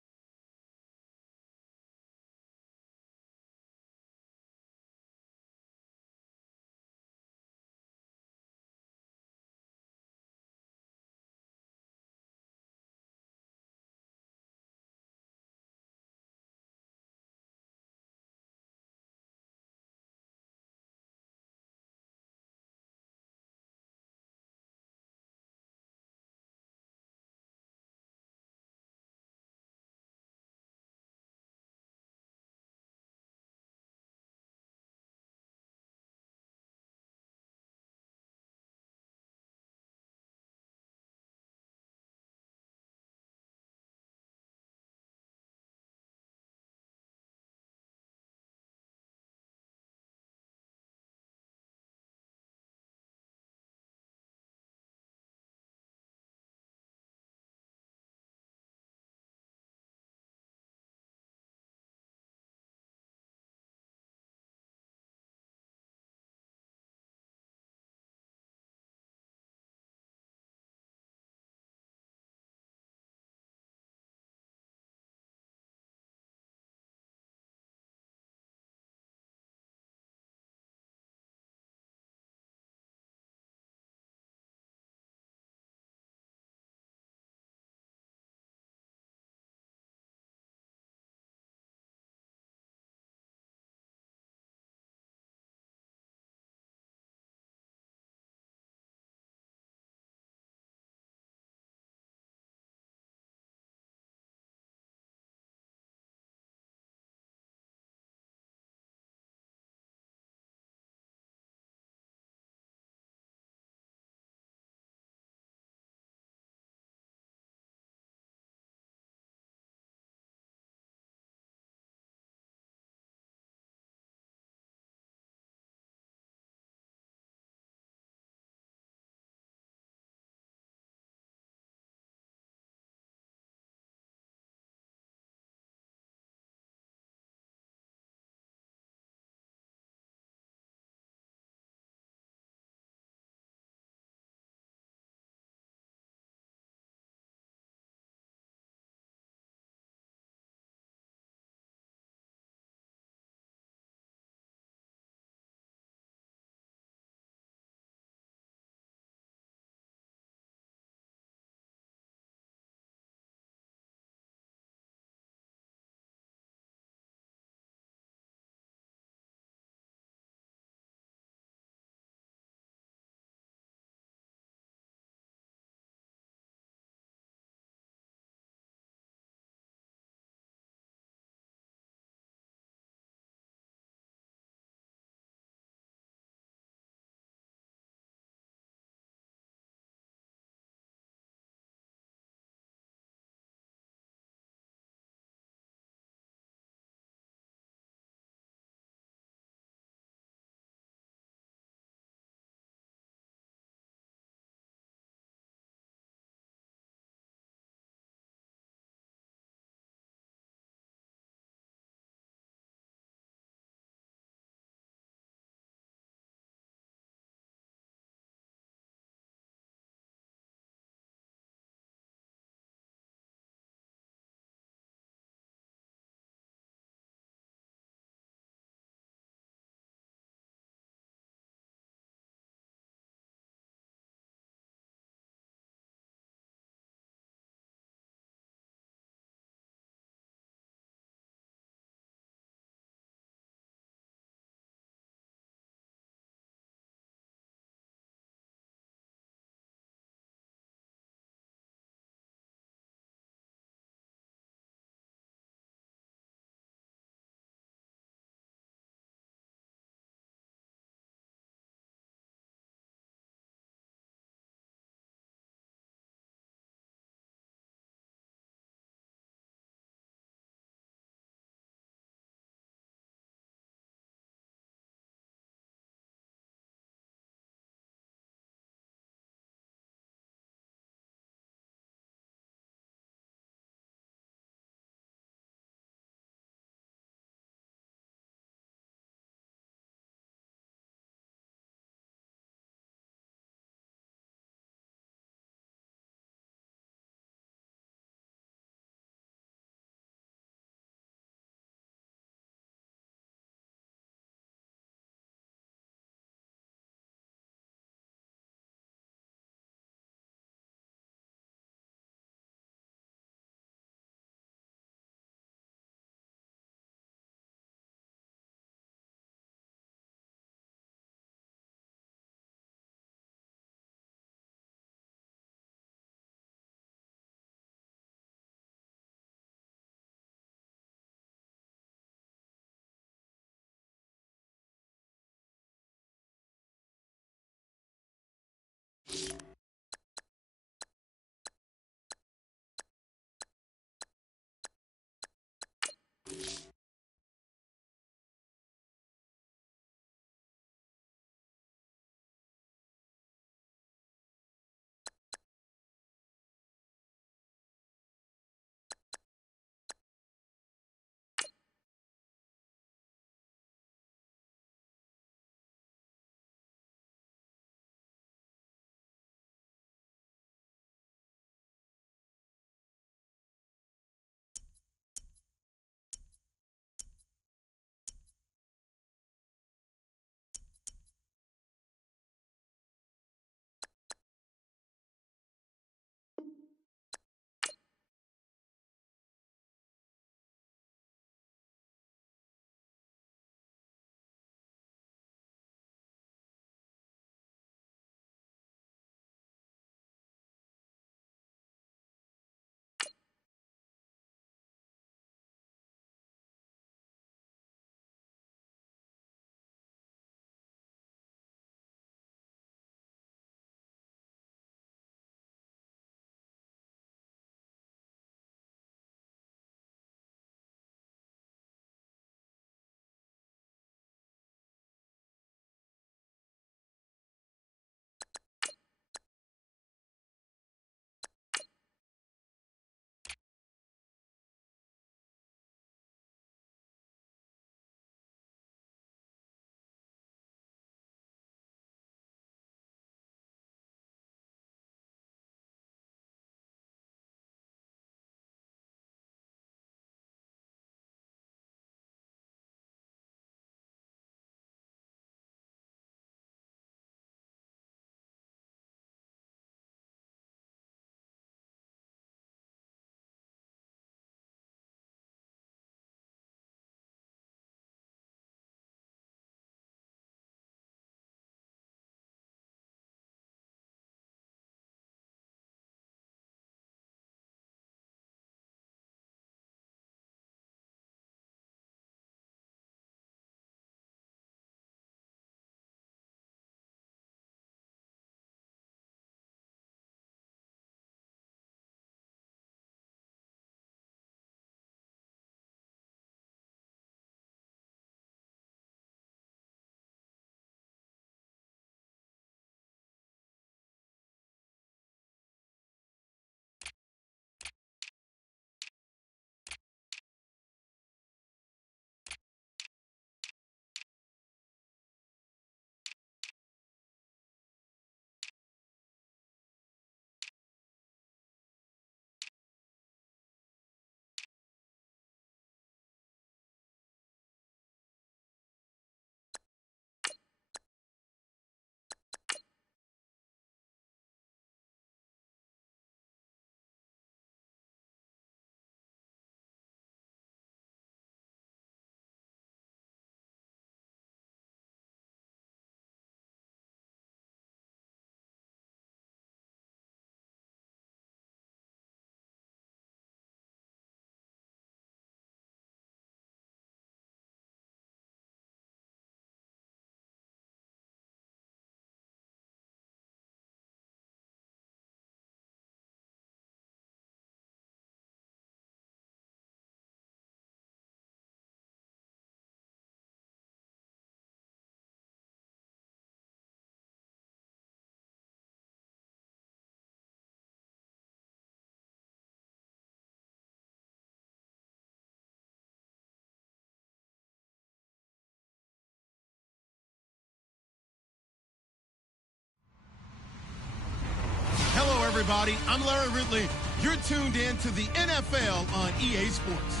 everybody. I'm Larry Ridley. You're tuned in to the NFL on EA Sports.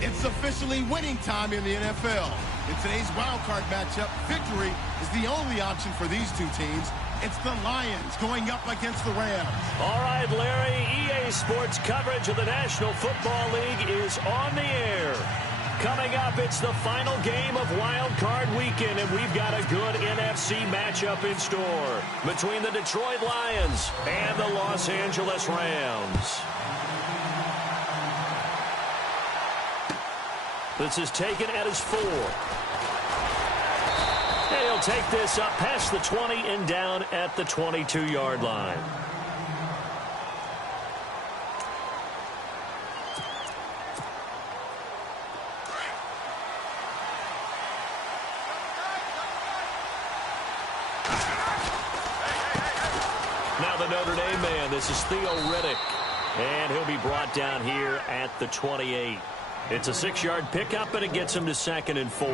It's officially winning time in the NFL. In today's wildcard matchup, victory is the only option for these two teams. It's the Lions going up against the Rams. All right, Larry, EA Sports coverage of the National Football League is on the air. Coming up, it's the final game of Wild Card Weekend, and we've got a good NFC matchup in store between the Detroit Lions and the Los Angeles Rams. This is taken at his 4. And he'll take this up past the 20 and down at the 22-yard line. Now the Notre Dame man, this is Theo Riddick, and he'll be brought down here at the 28. It's a 6-yard pickup, and it gets him to 2nd and 4.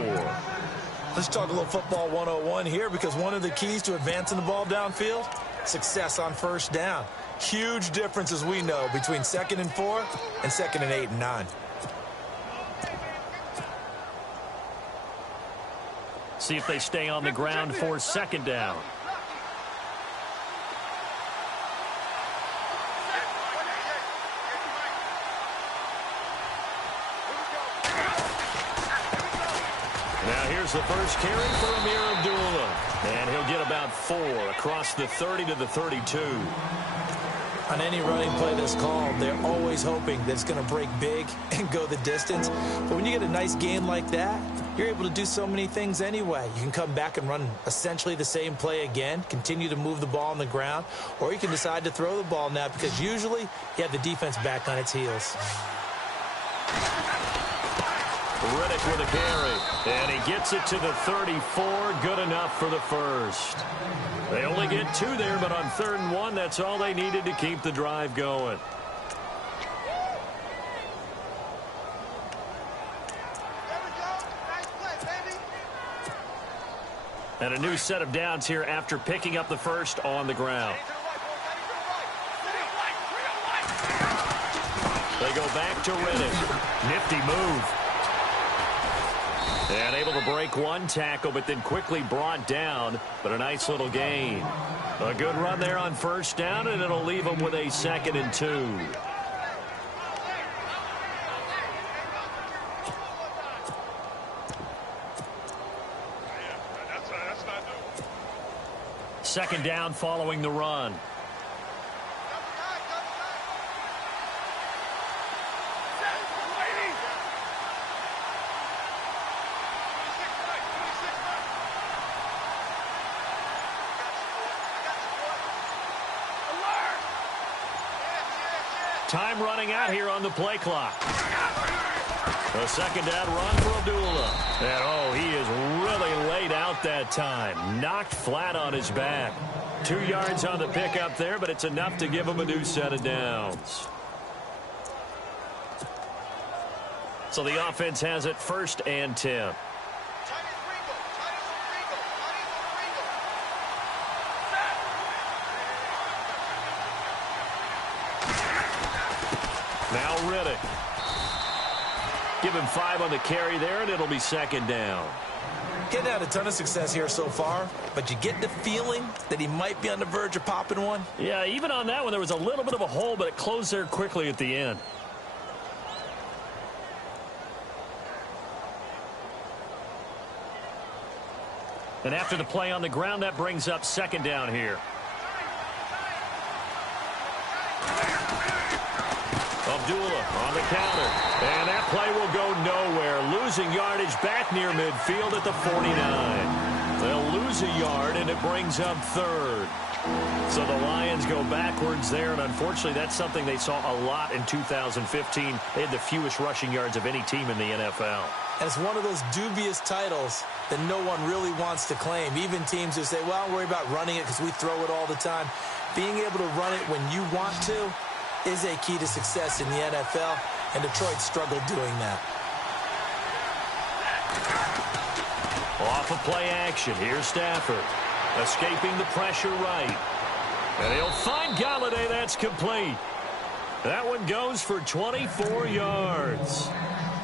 Let's talk a little football 101 here, because one of the keys to advancing the ball downfield, success on first down. Huge difference, as we know, between 2nd and 4 and 2nd and 8 and 9. See if they stay on the ground for 2nd down. The first carry for Amir Abdullah, and he'll get about 4 across the 30 to the 32. On any running play that's called, they're always hoping that it's going to break big and go the distance. But when you get a nice game like that, you're able to do so many things anyway. You can come back and run essentially the same play again, continue to move the ball on the ground, or you can decide to throw the ball now, because usually you have the defense back on its heels. Riddick with a carry, and he gets it to the 34. Good enough for the first. They only get 2 there, but on 3rd and 1, that's all they needed to keep the drive going. And a new set of downs here after picking up the first on the ground. They go back to Riddick. Nifty move. And able to break one tackle, but then quickly brought down. But a nice little gain. A good run there on first down, and it'll leave them with a 2nd and 2. Second down following the run. Time running out here on the play clock. A 2nd down run for Abdullah. And, oh, he is really laid out that time. Knocked flat on his back. 2 yards on the pickup there, but it's enough to give him a new set of downs. So the offense has it 1st and 10. Now Riddick. Give him 5 on the carry there, and it'll be 2nd down. Getting had a ton of success here so far, but you get the feeling that he might be on the verge of popping one. Yeah, even on that one, there was a little bit of a hole, but it closed there quickly at the end. And after the play on the ground, that brings up 2nd down here. Abdullah on the counter. And that play will go nowhere. Losing yardage back near midfield at the 49. They'll lose a yard, and it brings up 3rd. So the Lions go backwards there, and unfortunately that's something they saw a lot in 2015. They had the fewest rushing yards of any team in the NFL. And it's one of those dubious titles that no one really wants to claim. Even teams who say, well, don't worry about running it because we throw it all the time. Being able to run it when you want to is a key to success in the NFL, and Detroit struggled doing that. Off of play action, here's Stafford. Escaping the pressure right. And he'll find Galladay. That's complete. That one goes for 24 yards.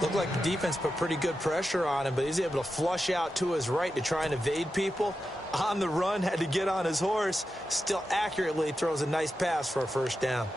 Looked like the defense put pretty good pressure on him, but he's able to flush out to his right to try and evade people. On the run, had to get on his horse. Still accurately throws a nice pass for a first down.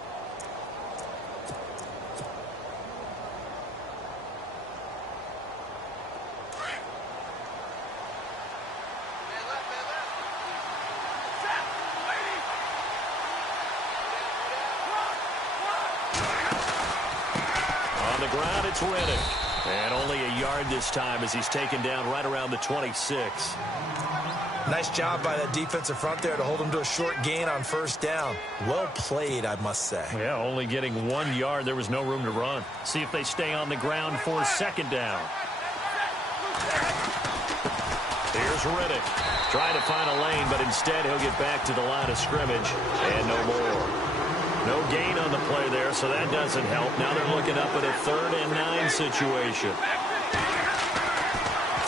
On the ground, it's Riddick. And only a yard this time as he's taken down right around the 26. Nice job by that defensive front there to hold him to a short gain on first down. Well played, I must say. Yeah, only getting 1 yard. There was no room to run. See if they stay on the ground for second down. Here's Riddick. Trying to find a lane, but instead he'll get back to the line of scrimmage. And no more. No gain on the play there, so that doesn't help. Now they're looking up at a 3rd and 9 situation.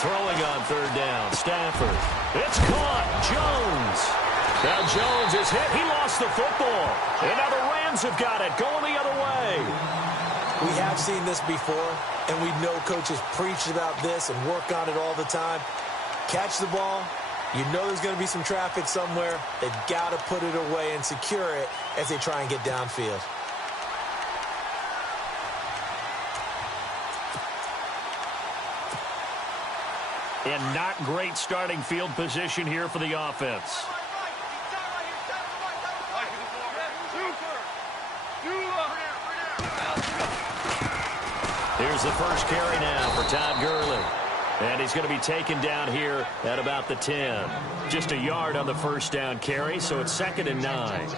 Throwing on 3rd down. Stafford. It's caught. Jones. Now Jones is hit. He lost the football. And now the Rams have got it. Going the other way. We have seen this before, and we know coaches preach about this and work on it all the time. Catch the ball. You know there's going to be some traffic somewhere. They've got to put it away and secure it as they try and get downfield. And not great starting field position here for the offense. Here's the first carry now for Todd Gurley. And he's going to be taken down here at about the 10. Just a yard on the first down carry, so it's 2nd and 9.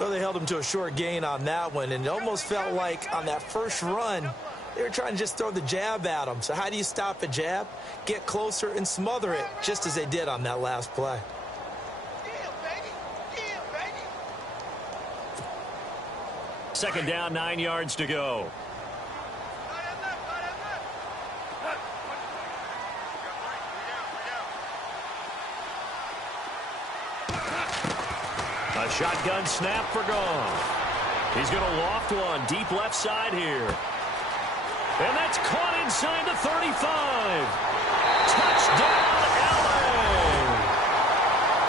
Well, they held him to a short gain on that one, and it almost felt like on that first run, they were trying to just throw the jab at him. So how do you stop a jab? Get closer and smother it, just as they did on that last play. Second down, 9 yards to go. A shotgun snap for Goff. He's going to loft one deep left side here. And that's caught inside the 35. Touchdown, LA.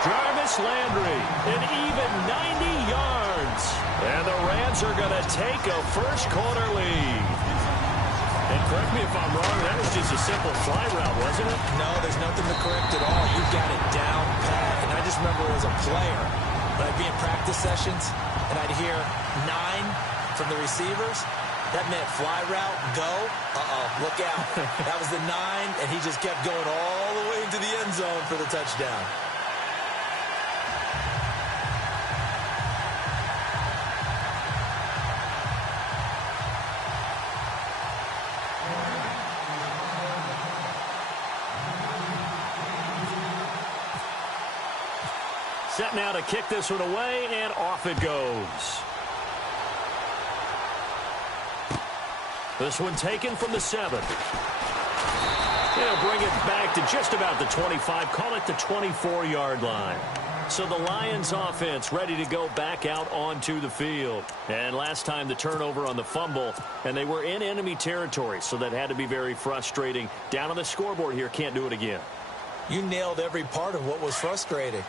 Jarvis Landry, an even 90 yards. And the Rams are going to take a first-quarter lead. And correct me if I'm wrong, that was just a simple fly route, wasn't it? No, there's nothing to correct at all. You got it down pat. And I just remember as a player, when I'd be in practice sessions, and I'd hear 9 from the receivers, that meant fly route, go. Look out. That was the 9, and he just kept going all the way into the end zone for the touchdown. Set now to kick this one away, and off it goes. This one taken from the 7. They'll bring it back to just about the 25, call it the 24-yard line. So the Lions offense ready to go back out onto the field. And last time the turnover on the fumble, and they were in enemy territory, so that had to be very frustrating. Down on the scoreboard here, can't do it again. You nailed every part of what was frustrating.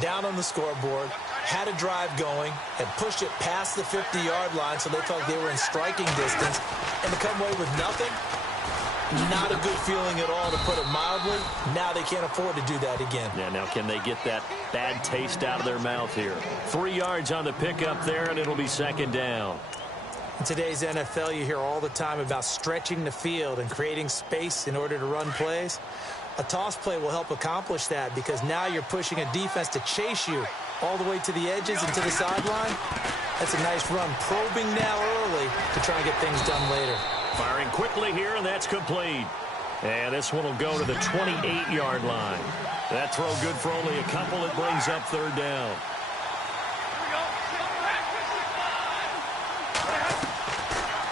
Down on the scoreboard, had a drive going, had pushed it past the 50-yard line so they felt like they were in striking distance, and to come away with nothing, not a good feeling at all, to put it mildly. Now they can't afford to do that again. Yeah, now can they get that bad taste out of their mouth here? 3 yards on the pickup there, and it'll be second down. In today's NFL, you hear all the time about stretching the field and creating space in order to run plays. A toss play will help accomplish that, because now you're pushing a defense to chase you all the way to the edges and to the sideline. That's a nice run, probing now early to try and get things done later. Firing quickly here, and that's complete. And this one will go to the 28-yard line. That throw good for only a couple. It brings up third down.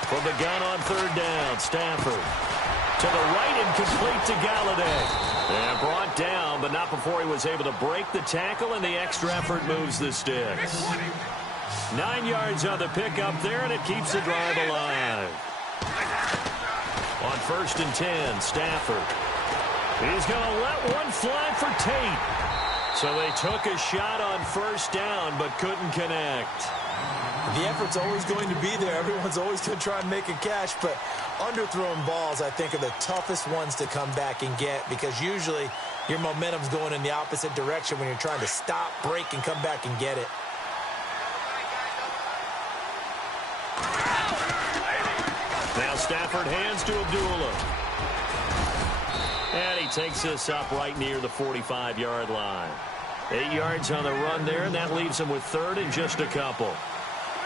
From the gun on third down, Stafford. To the right and complete to Galladay. And brought down, but not before he was able to break the tackle, and the extra effort moves the sticks. 9 yards on the pickup there, and it keeps the drive alive. On 1st and 10, Stafford. He's going to let one fly for Tate. So they took a shot on 1st down, but couldn't connect. The effort's always going to be there. Everyone's always going to try and make a catch, but underthrown balls, I think, are the toughest ones to come back and get because usually your momentum's going in the opposite direction when you're trying to stop, break, and come back and get it. Now Stafford hands to Abdullah. And he takes this up right near the 45-yard line. 8 yards on the run there, and that leaves him with 3rd and just a couple.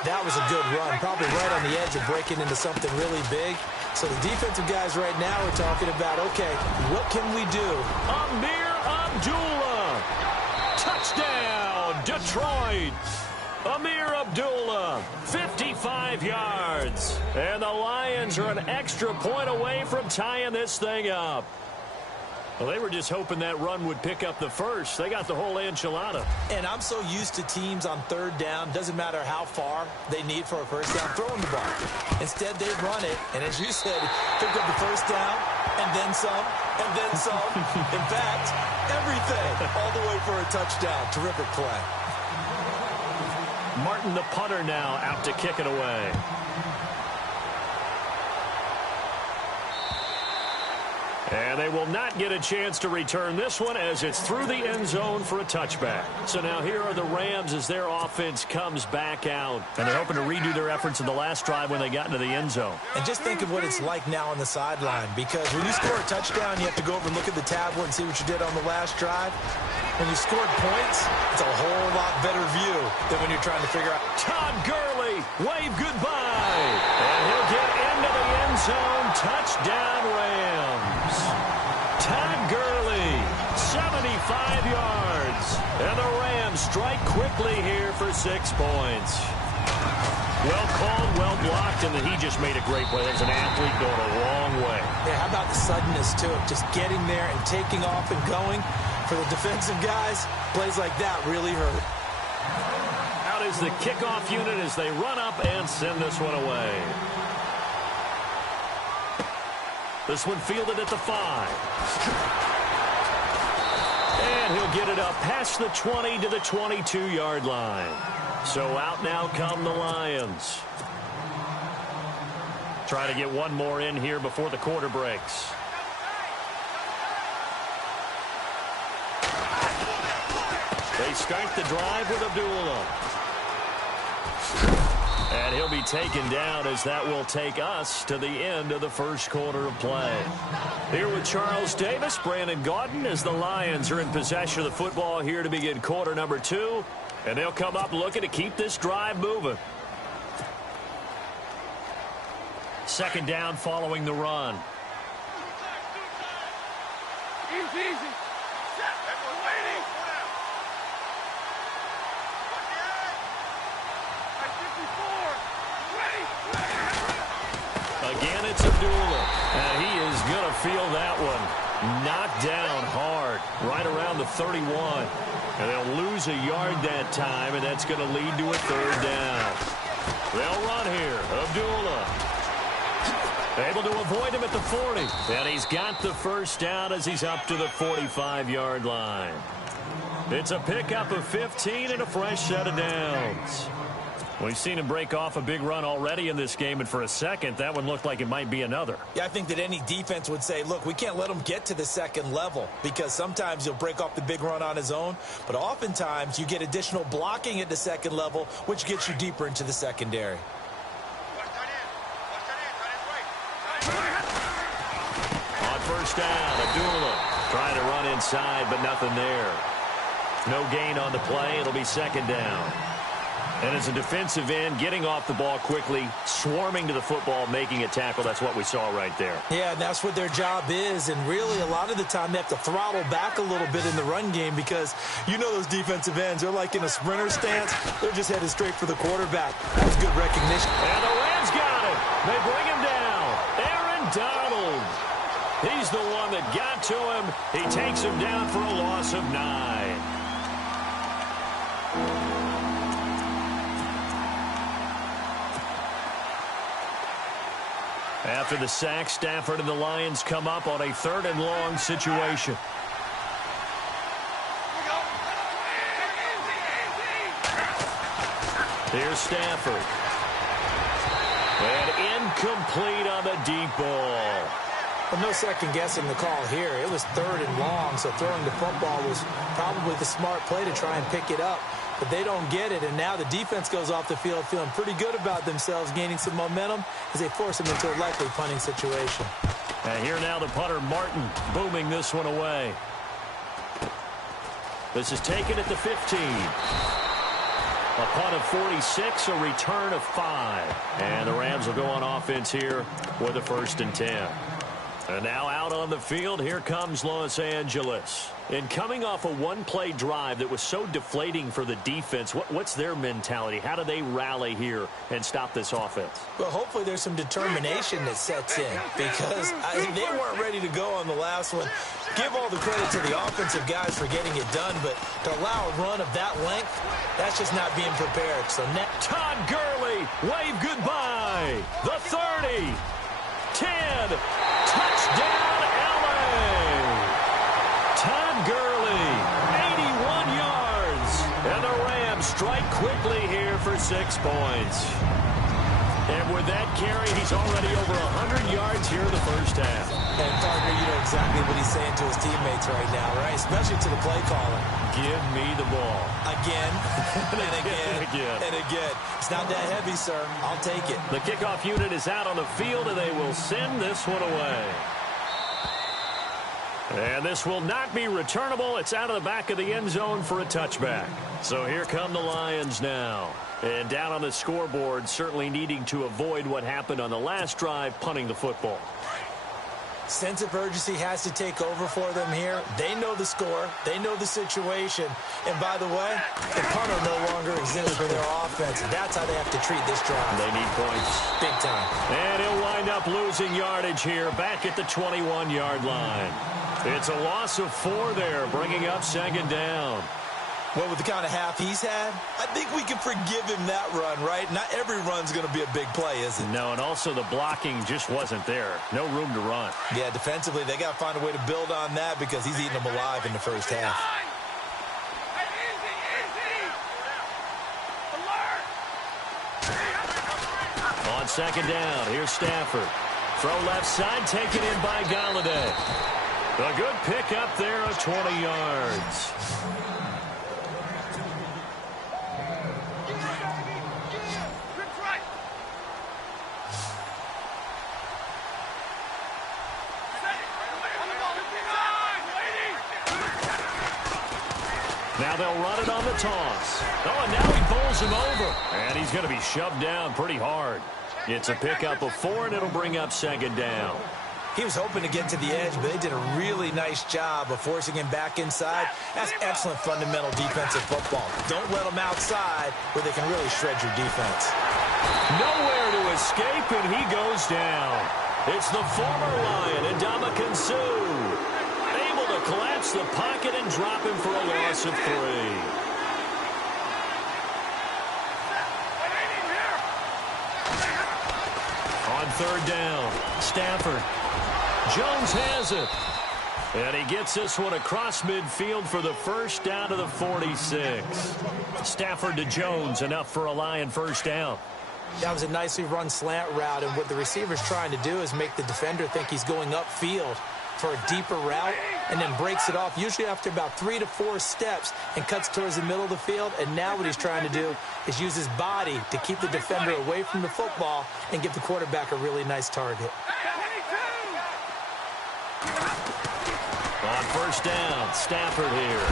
That was a good run, probably right on the edge of breaking into something really big. So the defensive guys right now are talking about, okay, what can we do? Amir Abdullah. Touchdown, Detroit. Amir Abdullah, 55 yards. And the Lions are an extra point away from tying this thing up. Well, they were just hoping that run would pick up the first. They got the whole enchilada. And I'm so used to teams on 3rd down, doesn't matter how far they need for a 1st down, throwing the ball. Instead, they run it, and as you said, pick up the 1st down, and then some, and then some. In fact, everything, all the way for a touchdown. Terrific play. Martin, the punter, now out to kick it away. And they will not get a chance to return this one as it's through the end zone for a touchback. So now here are the Rams as their offense comes back out. And they're hoping to redo their efforts in the last drive when they got into the end zone. And just think of what it's like now on the sideline, because when you score a touchdown, you have to go over and look at the tablet and see what you did on the last drive. When you scored points, it's a whole lot better view than when you're trying to figure out. Todd Gurley, wave goodbye. And he'll get into the end zone. Touchdown, Rams. Todd Gurley, 75 yards. And the Rams strike quickly here for 6 points. Well called, well blocked, and then he just made a great play. There's an athlete going a long way. Yeah, how about the suddenness to it? Just getting there and taking off and going. For the defensive guys, plays like that really hurt. Out is the kickoff unit as they run up and send this one away. This one fielded at the 5. And he'll get it up past the 20 to the 22-yard line. So out now come the Lions. Try to get one more in here before the quarter breaks. They start the drive with Abdullah. And he'll be taken down as that will take us to the end of the first quarter of play. Here with Charles Davis, Brandon Gaudin, as the Lions are in possession of the football here to begin quarter number 2. And they'll come up looking to keep this drive moving. 2nd down following the run. Easy. Again, it's Abdullah, and he is going to feel that one. Knocked down hard, right around the 31. And they'll lose a yard that time, and that's going to lead to a 3rd down. They'll run here. Abdullah able to avoid him at the 40. And he's got the 1st down as he's up to the 45-yard line. It's a pickup of 15 and a fresh set of downs. We've seen him break off a big run already in this game, and for a second, that one looked like it might be another. Yeah, I think that any defense would say, look, we can't let him get to the 2nd level because sometimes he'll break off the big run on his own, but oftentimes you get additional blocking at the 2nd level, which gets you deeper into the secondary. On 1st down, Abdullah trying to run inside, but nothing there. No gain on the play. It'll be 2nd down. And as a defensive end, getting off the ball quickly, swarming to the football, making a tackle, that's what we saw right there. Yeah, and that's what their job is. And really, a lot of the time, they have to throttle back a little bit in the run game because you know those defensive ends, they're like in a sprinter stance. They're just headed straight for the quarterback. That was good recognition. And the Rams got it. They bring him down. Aaron Donald. He's the one that got to him. He takes him down for a loss of 9. After the sack, Stafford and the Lions come up on a 3rd and long situation. Here's Stafford. And incomplete on the deep ball. Well, no second guessing the call here. It was 3rd and long, so throwing the football was probably the smart play to try and pick it up. But they don't get it, and now the defense goes off the field feeling pretty good about themselves, gaining some momentum as they force them into a likely punting situation. And here now the punter, Martin, booming this one away. This is taken at the 15. A punt of 46, a return of 5. And the Rams will go on offense here with a 1st and 10. And now out on the field, here comes Los Angeles. And coming off a one-play drive that was so deflating for the defense, what's their mentality? How do they rally here and stop this offense? Well, hopefully there's some determination that sets in because they weren't ready to go on the last one. Give all the credit to the offensive guys for getting it done, but to allow a run of that length, that's just not being prepared. So Todd Gurley, wave goodbye. The 30. 10, touchdown LA. Todd Gurley, 81 yards. And the Rams strike quickly here for 6 points. And with that carry, he's already over 100 yards here in the first half. And partner, you know exactly what he's saying to his teammates right now, right? Especially to the play caller. Give me the ball. Again, and again, and again. It's not that heavy, sir. I'll take it. The kickoff unit is out on the field, and they will send this one away. And this will not be returnable. It's out of the back of the end zone for a touchback. So here come the Lions now. And down on the scoreboard, certainly needing to avoid what happened on the last drive, punting the football. Sense of urgency has to take over for them here. They know the score. They know the situation. And by the way, the punter no longer exists for their offense. That's how they have to treat this drive. They need points. Big time. And he'll wind up losing yardage here back at the 21-yard line. It's a loss of 4 there, bringing up 2nd down. Well, with the kind of half he's had, I think we can forgive him that run, right? Not every run's going to be a big play, is it? No, and also the blocking just wasn't there. No room to run. Yeah, defensively, they got to find a way to build on that because he's eating them alive in the first half. On 2nd down, here's Stafford. Throw left side, taken in by Galladay. A good pick up there of 20 yards. Now they'll run it on the toss. Oh, and now he bowls him over. And he's going to be shoved down pretty hard. It's a pickup of 4, and it'll bring up 2nd down. He was hoping to get to the edge, but they did a really nice job of forcing him back inside. That's excellent fundamental defensive football. Don't let them outside where they can really shred your defense. Nowhere to escape, and he goes down. It's the former Lion, Ndamukong Suh. Able to collapse the pocket and drop him for a loss of 3. On 3rd down, Stafford. Jones has it. And he gets this one across midfield for the first down to the 46. Stafford to Jones, enough for a Lion first down. That was a nicely run slant route, and what the receiver's trying to do is make the defender think he's going upfield for a deeper route and then breaks it off, usually after about 3 to 4 steps, and cuts towards the middle of the field. And now what he's trying to do is use his body to keep the defender away from the football and give the quarterback a really nice target. On 1st down, Stafford here.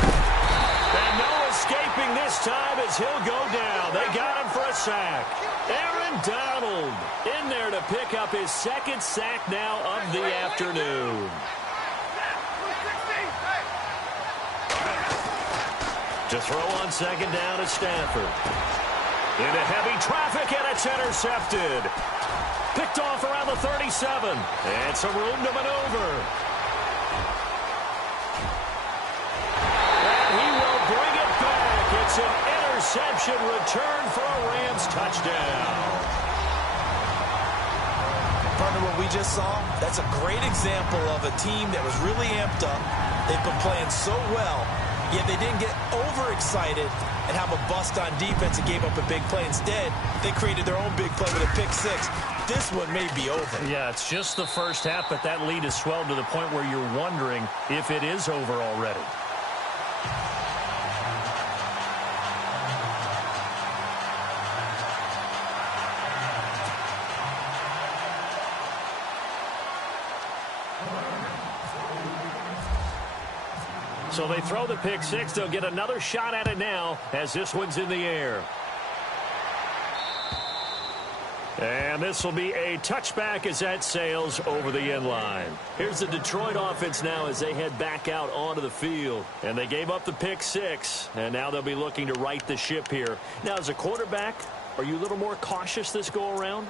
And no escaping this time as he'll go down. They got him for a sack. Aaron Donald in there to pick up his 2nd sack now of the afternoon. To throw on 2nd down is Stafford. Into heavy traffic, and it's intercepted. Picked off around the 37. And some room to maneuver. And he will bring it back. It's an interception return for a Rams touchdown. Partner, what we just saw, that's a great example of a team that was really amped up. They've been playing so well, yet they didn't get overexcited and have a bust on defense and gave up a big play. Instead, they created their own big play with a pick six. This one may be over. Yeah, it's just the first half, but that lead has swelled to the point where you're wondering if it is over already. So they throw the pick six. They'll get another shot at it now as this one's in the air. And this will be a touchback as that sails over the end line. Here's the Detroit offense now as they head back out onto the field. And they gave up the pick six, and now they'll be looking to right the ship here. Now, as a quarterback, are you a little more cautious this go-around?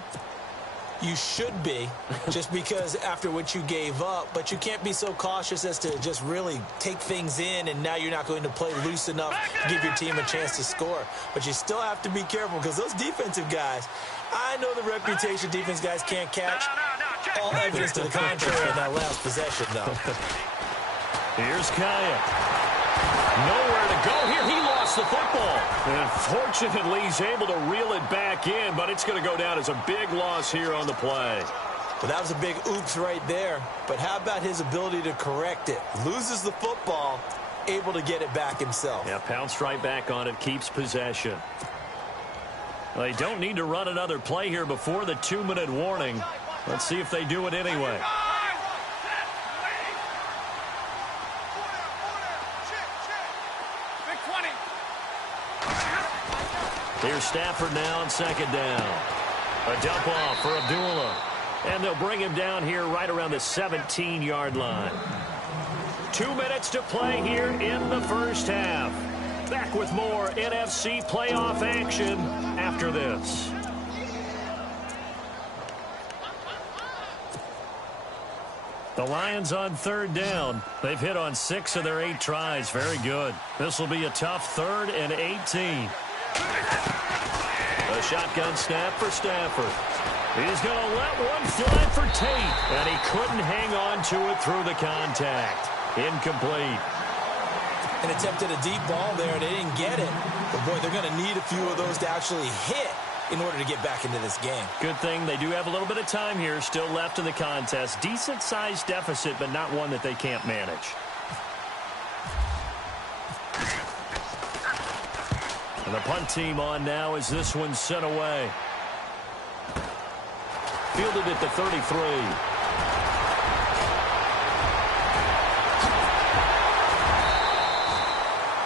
You should be, just because after what you gave up, but you can't be so cautious as to just really take things in, and now you're not going to play loose enough to give your team a chance to score. But you still have to be careful because those defensive guys, I know the reputation defense guys can't catch. All evidence to the contrary in that last possession, though. Here's Kaya. Nowhere to go here. He lost the football. And fortunately, he's able to reel it back in, but it's going to go down as a big loss here on the play. Well, that was a big oops right there. But how about his ability to correct it? Loses the football, able to get it back himself. Yeah, pounced right back on it, keeps possession. Well, they don't need to run another play here before the 2-minute warning. Let's see if they do it anyway. Here's Stafford now on second down. A dump off for Abdullah. And they'll bring him down here right around the 17-yard line. 2 minutes to play here in the first half. Back with more NFC playoff action after this. The Lions on third down. They've hit on 6 of their 8 tries. Very good. This will be a tough 3rd and 18. A shotgun snap for Stafford. He's going to let one fly for Tate. And he couldn't hang on to it through the contact. Incomplete. And attempted a deep ball there, and they didn't get it. But, boy, they're going to need a few of those to actually hit in order to get back into this game. Good thing they do have a little bit of time here still left in the contest. Decent-sized deficit, but not one that they can't manage. And the punt team on now as this one's sent away. Fielded at the 33.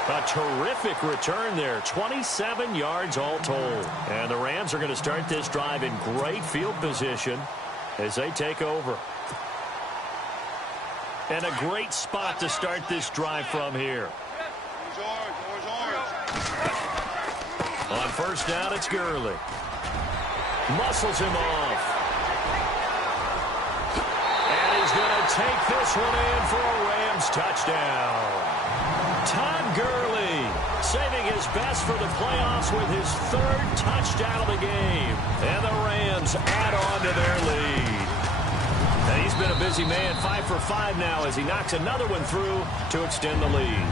A terrific return there. 27 yards all told. And the Rams are going to start this drive in great field position as they take over. And a great spot to start this drive from here. On first down, it's Gurley. Muscles him off. And he's going to take this one in for a Rams touchdown. Todd Gurley saving his best for the playoffs with his 3rd touchdown of the game. And the Rams add on to their lead. And he's been a busy man, 5 for 5 now as he knocks another one through to extend the lead.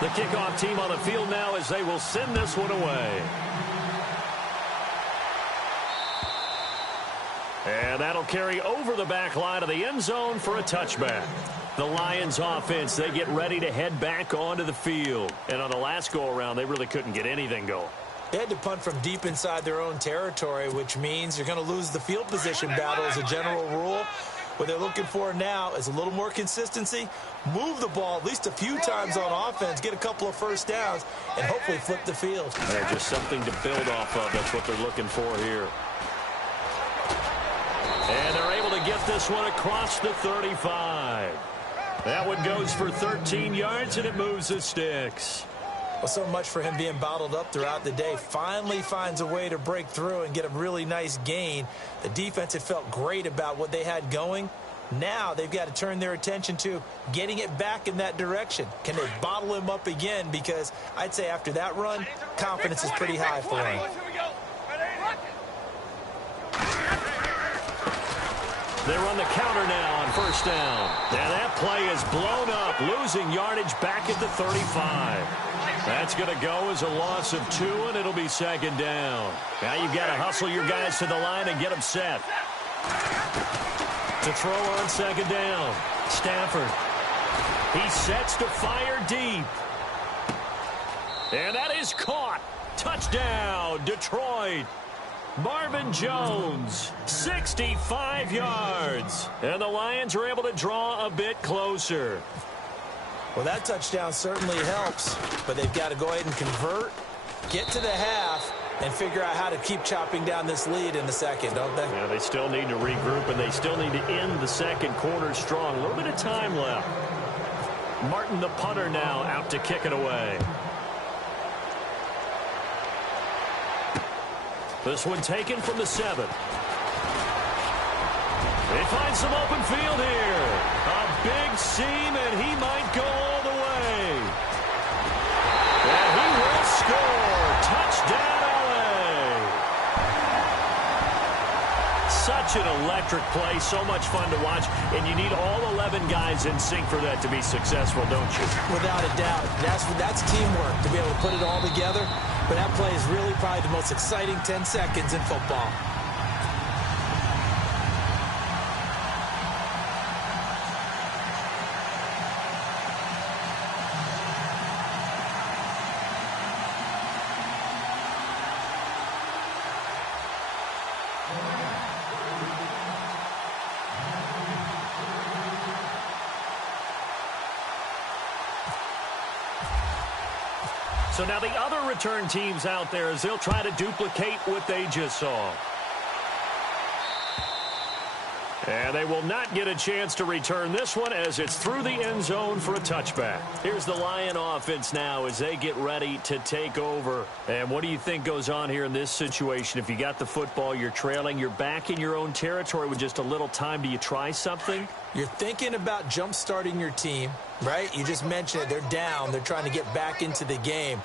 The kickoff team on the field now as they will send this one away. And that'll carry over the back line of the end zone for a touchback. The Lions offense, they get ready to head back onto the field. And on the last go-around, they really couldn't get anything going. They had to punt from deep inside their own territory, which means you're going to lose the field position battle as a general rule. What they're looking for now is a little more consistency, move the ball at least a few times on offense, get a couple of first downs, and hopefully flip the field. Yeah, just something to build off of. That's what they're looking for here. And they're able to get this one across the 35. That one goes for 13 yards, and it moves the sticks. Well, so much for him being bottled up throughout the day. Finally finds a way to break through and get a really nice gain. The defense had felt great about what they had going. Now they've got to turn their attention to getting it back in that direction. Can they bottle him up again? Because I'd say after that run, confidence is pretty high for him. They run the counter now on first down. And that play is blown up, losing yardage back at the 35. That's going to go as a loss of 2, and it'll be second down. Now you've got to hustle your guys to the line and get them set. To throw on second down, Stafford. He sets to fire deep. And that is caught. Touchdown, Detroit. Marvin Jones, 65 yards. And the Lions are able to draw a bit closer. Well, that touchdown certainly helps, but they've got to go ahead and convert, get to the half, and figure out how to keep chopping down this lead in the second, don't they? Yeah, they still need to regroup, and they still need to end the second quarter strong. A little bit of time left. Martin, the punter, now out to kick it away. This one taken from the 7. They find some open field here. A big seam, and he might go all the way. And he will score. Touchdown, LA. Such an electric play. So much fun to watch. And you need all 11 guys in sync for that to be successful, don't you? Without a doubt. That's teamwork, to be able to put it all together. But that play is really probably the most exciting 10 seconds in football. So now the other return teams out there as they'll try to duplicate what they just saw. And they will not get a chance to return this one as it's through the end zone for a touchback. Here's the Lion offense now as they get ready to take over. And what do you think goes on here in this situation? If you got the football, you're trailing, you're back in your own territory with just a little time. Do you try something? You're thinking about jump-starting your team, right? You just mentioned it. They're down. They're trying to get back into the game.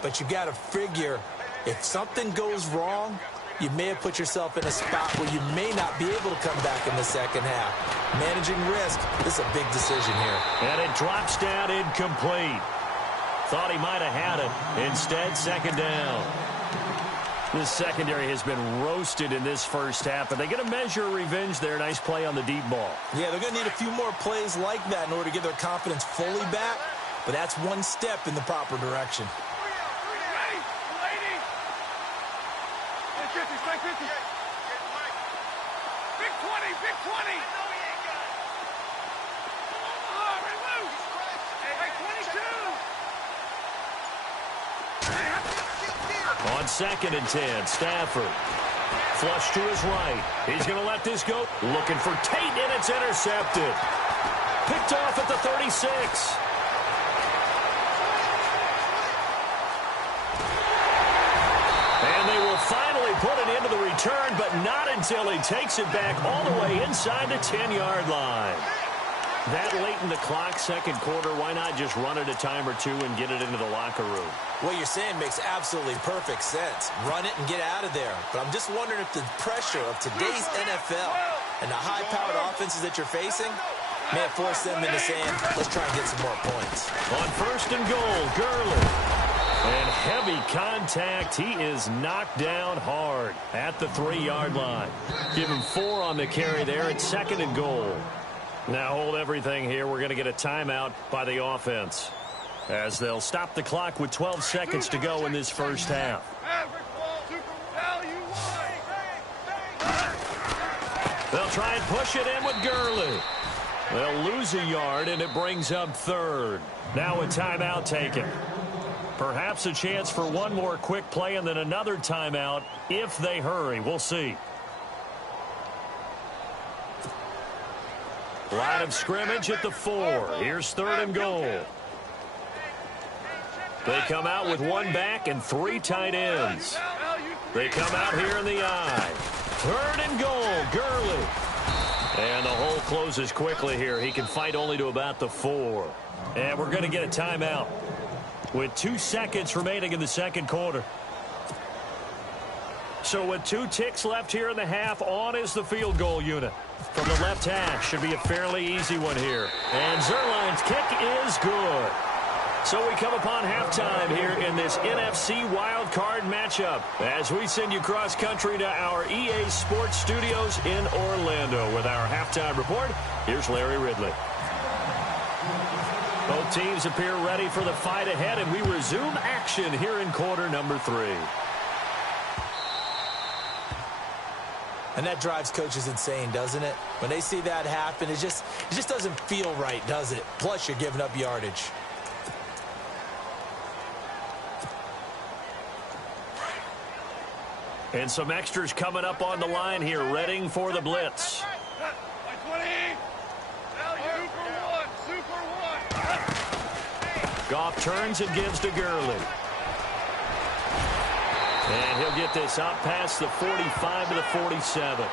But you've got to figure if something goes wrong, you may have put yourself in a spot where you may not be able to come back in the second half. Managing risk, this is a big decision here. And it drops down incomplete. Thought he might have had it. Instead, second down. This secondary has been roasted in this first half, but they get a measure of revenge there. Nice play on the deep ball. Yeah, they're going to need a few more plays like that in order to get their confidence fully back, but that's one step in the proper direction. Big 20, big 20. On 2nd and 10, Stafford. Flush to his right. He's going to let this go. Looking for Tate, and it's intercepted. Picked off at the 36. And they will finally put an end to the return, but not until he takes it back all the way inside the 10-yard line. That late in the clock, second quarter, why not just run it a time or two and get it into the locker room? What you're saying makes absolutely perfect sense. Run it and get out of there. But I'm just wondering if the pressure of today's NFL and the high-powered offenses that you're facing may have forced them into saying, let's try and get some more points. On 1st and goal, Gurley. And heavy contact. He is knocked down hard at the 3-yard line. Give him 4 on the carry there at 2nd and goal. Now hold everything here. We're going to get a timeout by the offense as they'll stop the clock with 12 seconds to go in this first half. They'll try and push it in with Gurley. They'll lose a yard, and it brings up 3rd. Now a timeout taken. Perhaps a chance for one more quick play and then another timeout if they hurry. We'll see. Line of scrimmage at the 4. Here's 3rd and goal. They come out with 1 back and 3 tight ends. They come out here in the I. 3rd and goal, Gurley. And the hole closes quickly here. He can fight only to about the 4. And we're going to get a timeout with 2 seconds remaining in the second quarter. So with 2 ticks left here in the half, on is the field goal unit. From the left hash, should be a fairly easy one here. And Zuerlein's kick is good. So we come upon halftime here in this NFC wildcard matchup as we send you cross-country to our EA Sports Studios in Orlando with our halftime report. Here's Larry Ridley. Both teams appear ready for the fight ahead, and we resume action here in quarter number 3. And that drives coaches insane, doesn't it? When they see that happen, it just doesn't feel right, does it? Plus, you're giving up yardage. And some extras coming up on the line here, readying for the blitz. Goff turns and gives to Gurley. And he'll get this up past the 45 to the 47.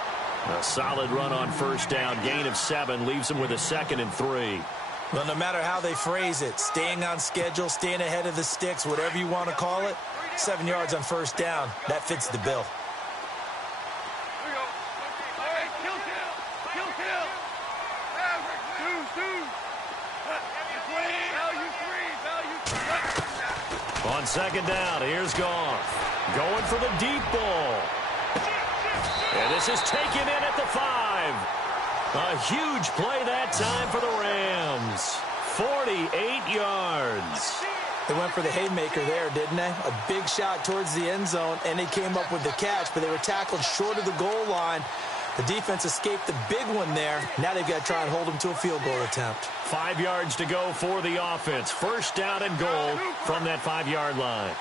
A solid run on first down. Gain of 7 leaves him with a 2nd and 3. Well, no matter how they phrase it, staying on schedule, staying ahead of the sticks, whatever you want to call it, 7 yards on first down, that fits the bill. On second down, here's Goff. Going for the deep ball. And this is taken in at the 5. A huge play that time for the Rams. 48 yards. They went for the haymaker there, didn't they? A big shot towards the end zone, and they came up with the catch, but they were tackled short of the goal line. The defense escaped the big one there. Now they've got to try and hold them to a field goal attempt. 5 yards to go for the offense. First down and goal from that 5-yard line.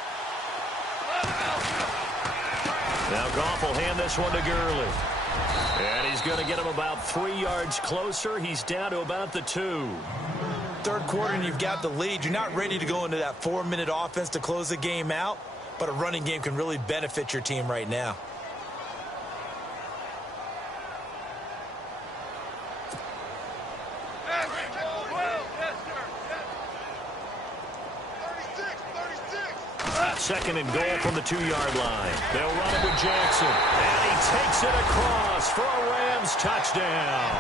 Now Goff will hand this one to Gurley. And he's going to get him about 3 yards closer. He's down to about the 2. Third quarter and you've got the lead. You're not ready to go into that 4-minute offense to close the game out, but a running game can really benefit your team right now. Second and goal from the 2-yard line. They'll run it with Jackson. And he takes it across for a Rams touchdown.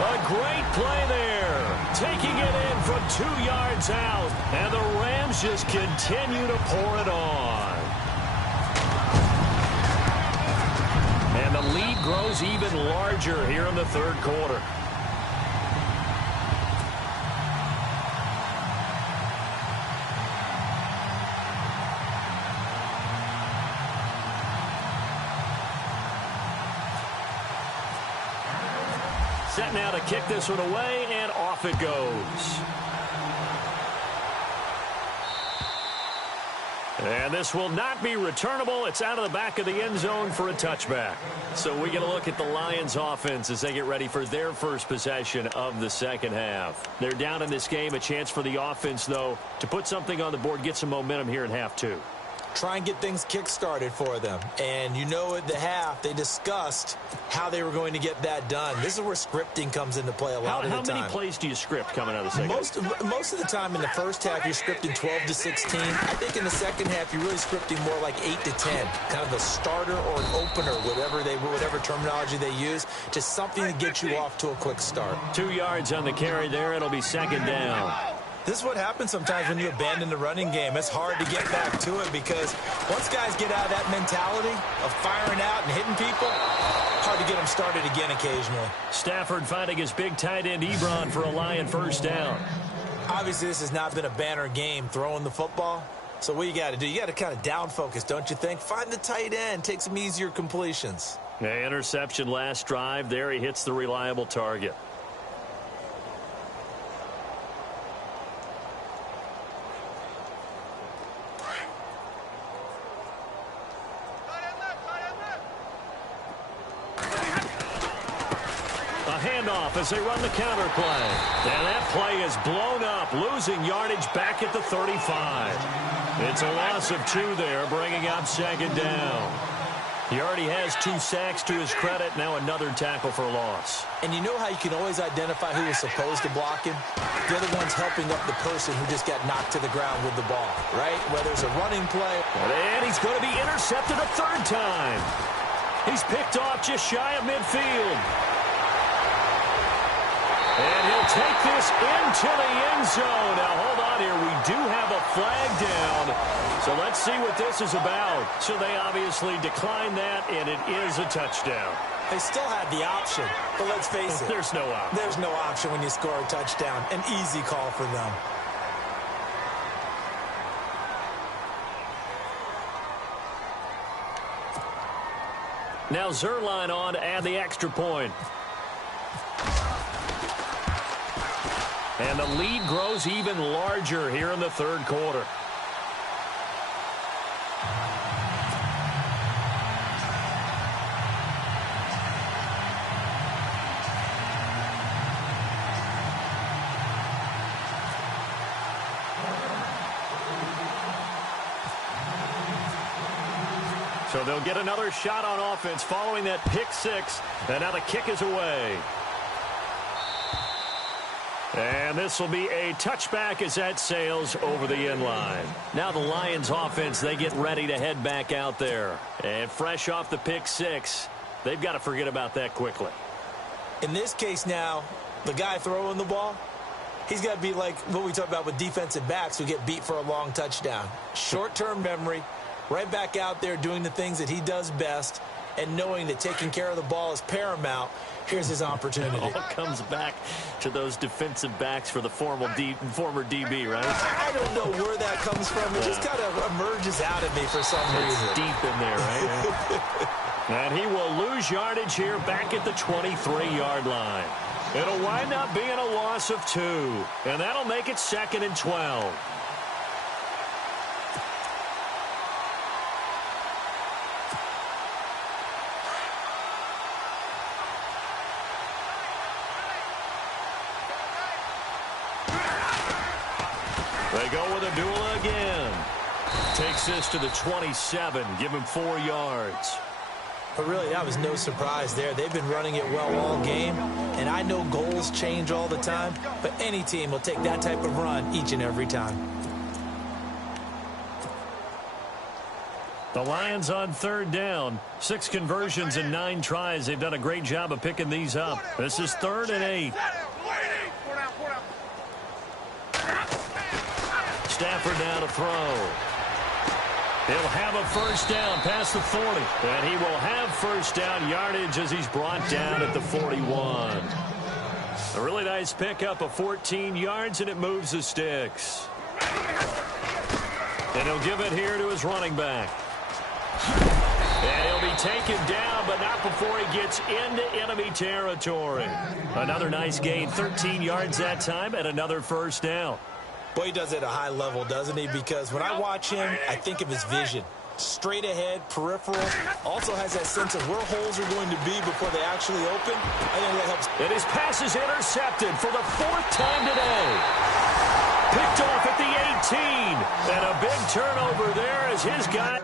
A great play there. Taking it in from 2 yards out. And the Rams just continue to pour it on. And the lead grows even larger here in the third quarter. Set now to kick this one away, and off it goes. And this will not be returnable. It's out of the back of the end zone for a touchback. So we get a look at the Lions offense as they get ready for their first possession of the second half. They're down in this game. A chance for the offense, though, to put something on the board, get some momentum here in half 2. Try and get things kick-started for them. And you know at the half, they discussed how they were going to get that done. This is where scripting comes into play a lot of the time. How many plays do you script coming out of the second half? Most of the time in the first half, you're scripting 12 to 16. I think in the second half, you're really scripting more like 8 to 10. Kind of a starter or an opener, whatever terminology they use. Just something to get you off to a quick start. 2 yards on the carry there. It'll be second down. This is what happens sometimes when you abandon the running game. It's hard to get back to it because once guys get out of that mentality of firing out and hitting people, hard to get them started again occasionally. Stafford finding his big tight end Ebron for a Lion first down. Obviously, this has not been a banner game throwing the football. So what you got to do, you got to kind of down focus, don't you think? Find the tight end, take some easier completions. Yeah, interception last drive. There he hits the reliable target. handoff as they run the counter play. And that play is blown up, losing yardage back at the 35. It's a loss of 2 there, bringing up second down. He already has 2 sacks to his credit. Now another tackle for loss. And you know how you can always identify who was supposed to block him? They're the ones helping up the person who just got knocked to the ground with the ball, right? Whether it's a running play. And he's going to be intercepted a 3rd time. He's picked off just shy of midfield. And he'll take this into the end zone. Now, hold on here. We do have a flag down. So let's see what this is about. So they obviously declined that, and it is a touchdown. They still had the option, but let's face it. There's no option. There's no option when you score a touchdown. An easy call for them. Now Zerline on to add the extra point. And the lead grows even larger here in the 3rd quarter. So they'll get another shot on offense following that pick 6. And now the kick is away. And this will be a touchback as that sails over the end line. Now the Lions offense, they get ready to head back out there. And fresh off the pick 6, they've got to forget about that quickly. In this case now, the guy throwing the ball, he's got to be like what we talk about with defensive backs who get beat for a long touchdown. Short-term memory, right back out there doing the things that he does best, and knowing that taking care of the ball is paramount. Here's his opportunity. It all comes back to those defensive backs for the former DB, right? I don't know where that comes from. It just kind of emerges out of me for some reason. It's deep in there, right? And he will lose yardage here back at the 23-yard line. It'll wind up being a loss of 2, and that'll make it 2nd and 12. They go with a duel again. Takes this to the 27. Give him 4 yards. But really, that was no surprise there. They've been running it well all game. And I know goals change all the time, but any team will take that type of run each and every time. The Lions on 3rd down. 6 conversions and 9 tries. They've done a great job of picking these up. This is 3rd and 8. Stafford now to throw. He'll have a 1st down past the 40. And he will have 1st down yardage as he's brought down at the 41. A really nice pickup of 14 yards, and it moves the sticks. And he'll give it here to his running back. And he'll be taken down, but not before he gets into enemy territory. Another nice gain, 13 yards that time, and another 1st down. Boy, he does it at a high level, doesn't he? Because when I watch him, I think of his vision. Straight ahead, peripheral. Also has that sense of where holes are going to be before they actually open. I think that helps. And his pass is intercepted for the 4th time today. Picked off at the 18. And a big turnover there as his guy...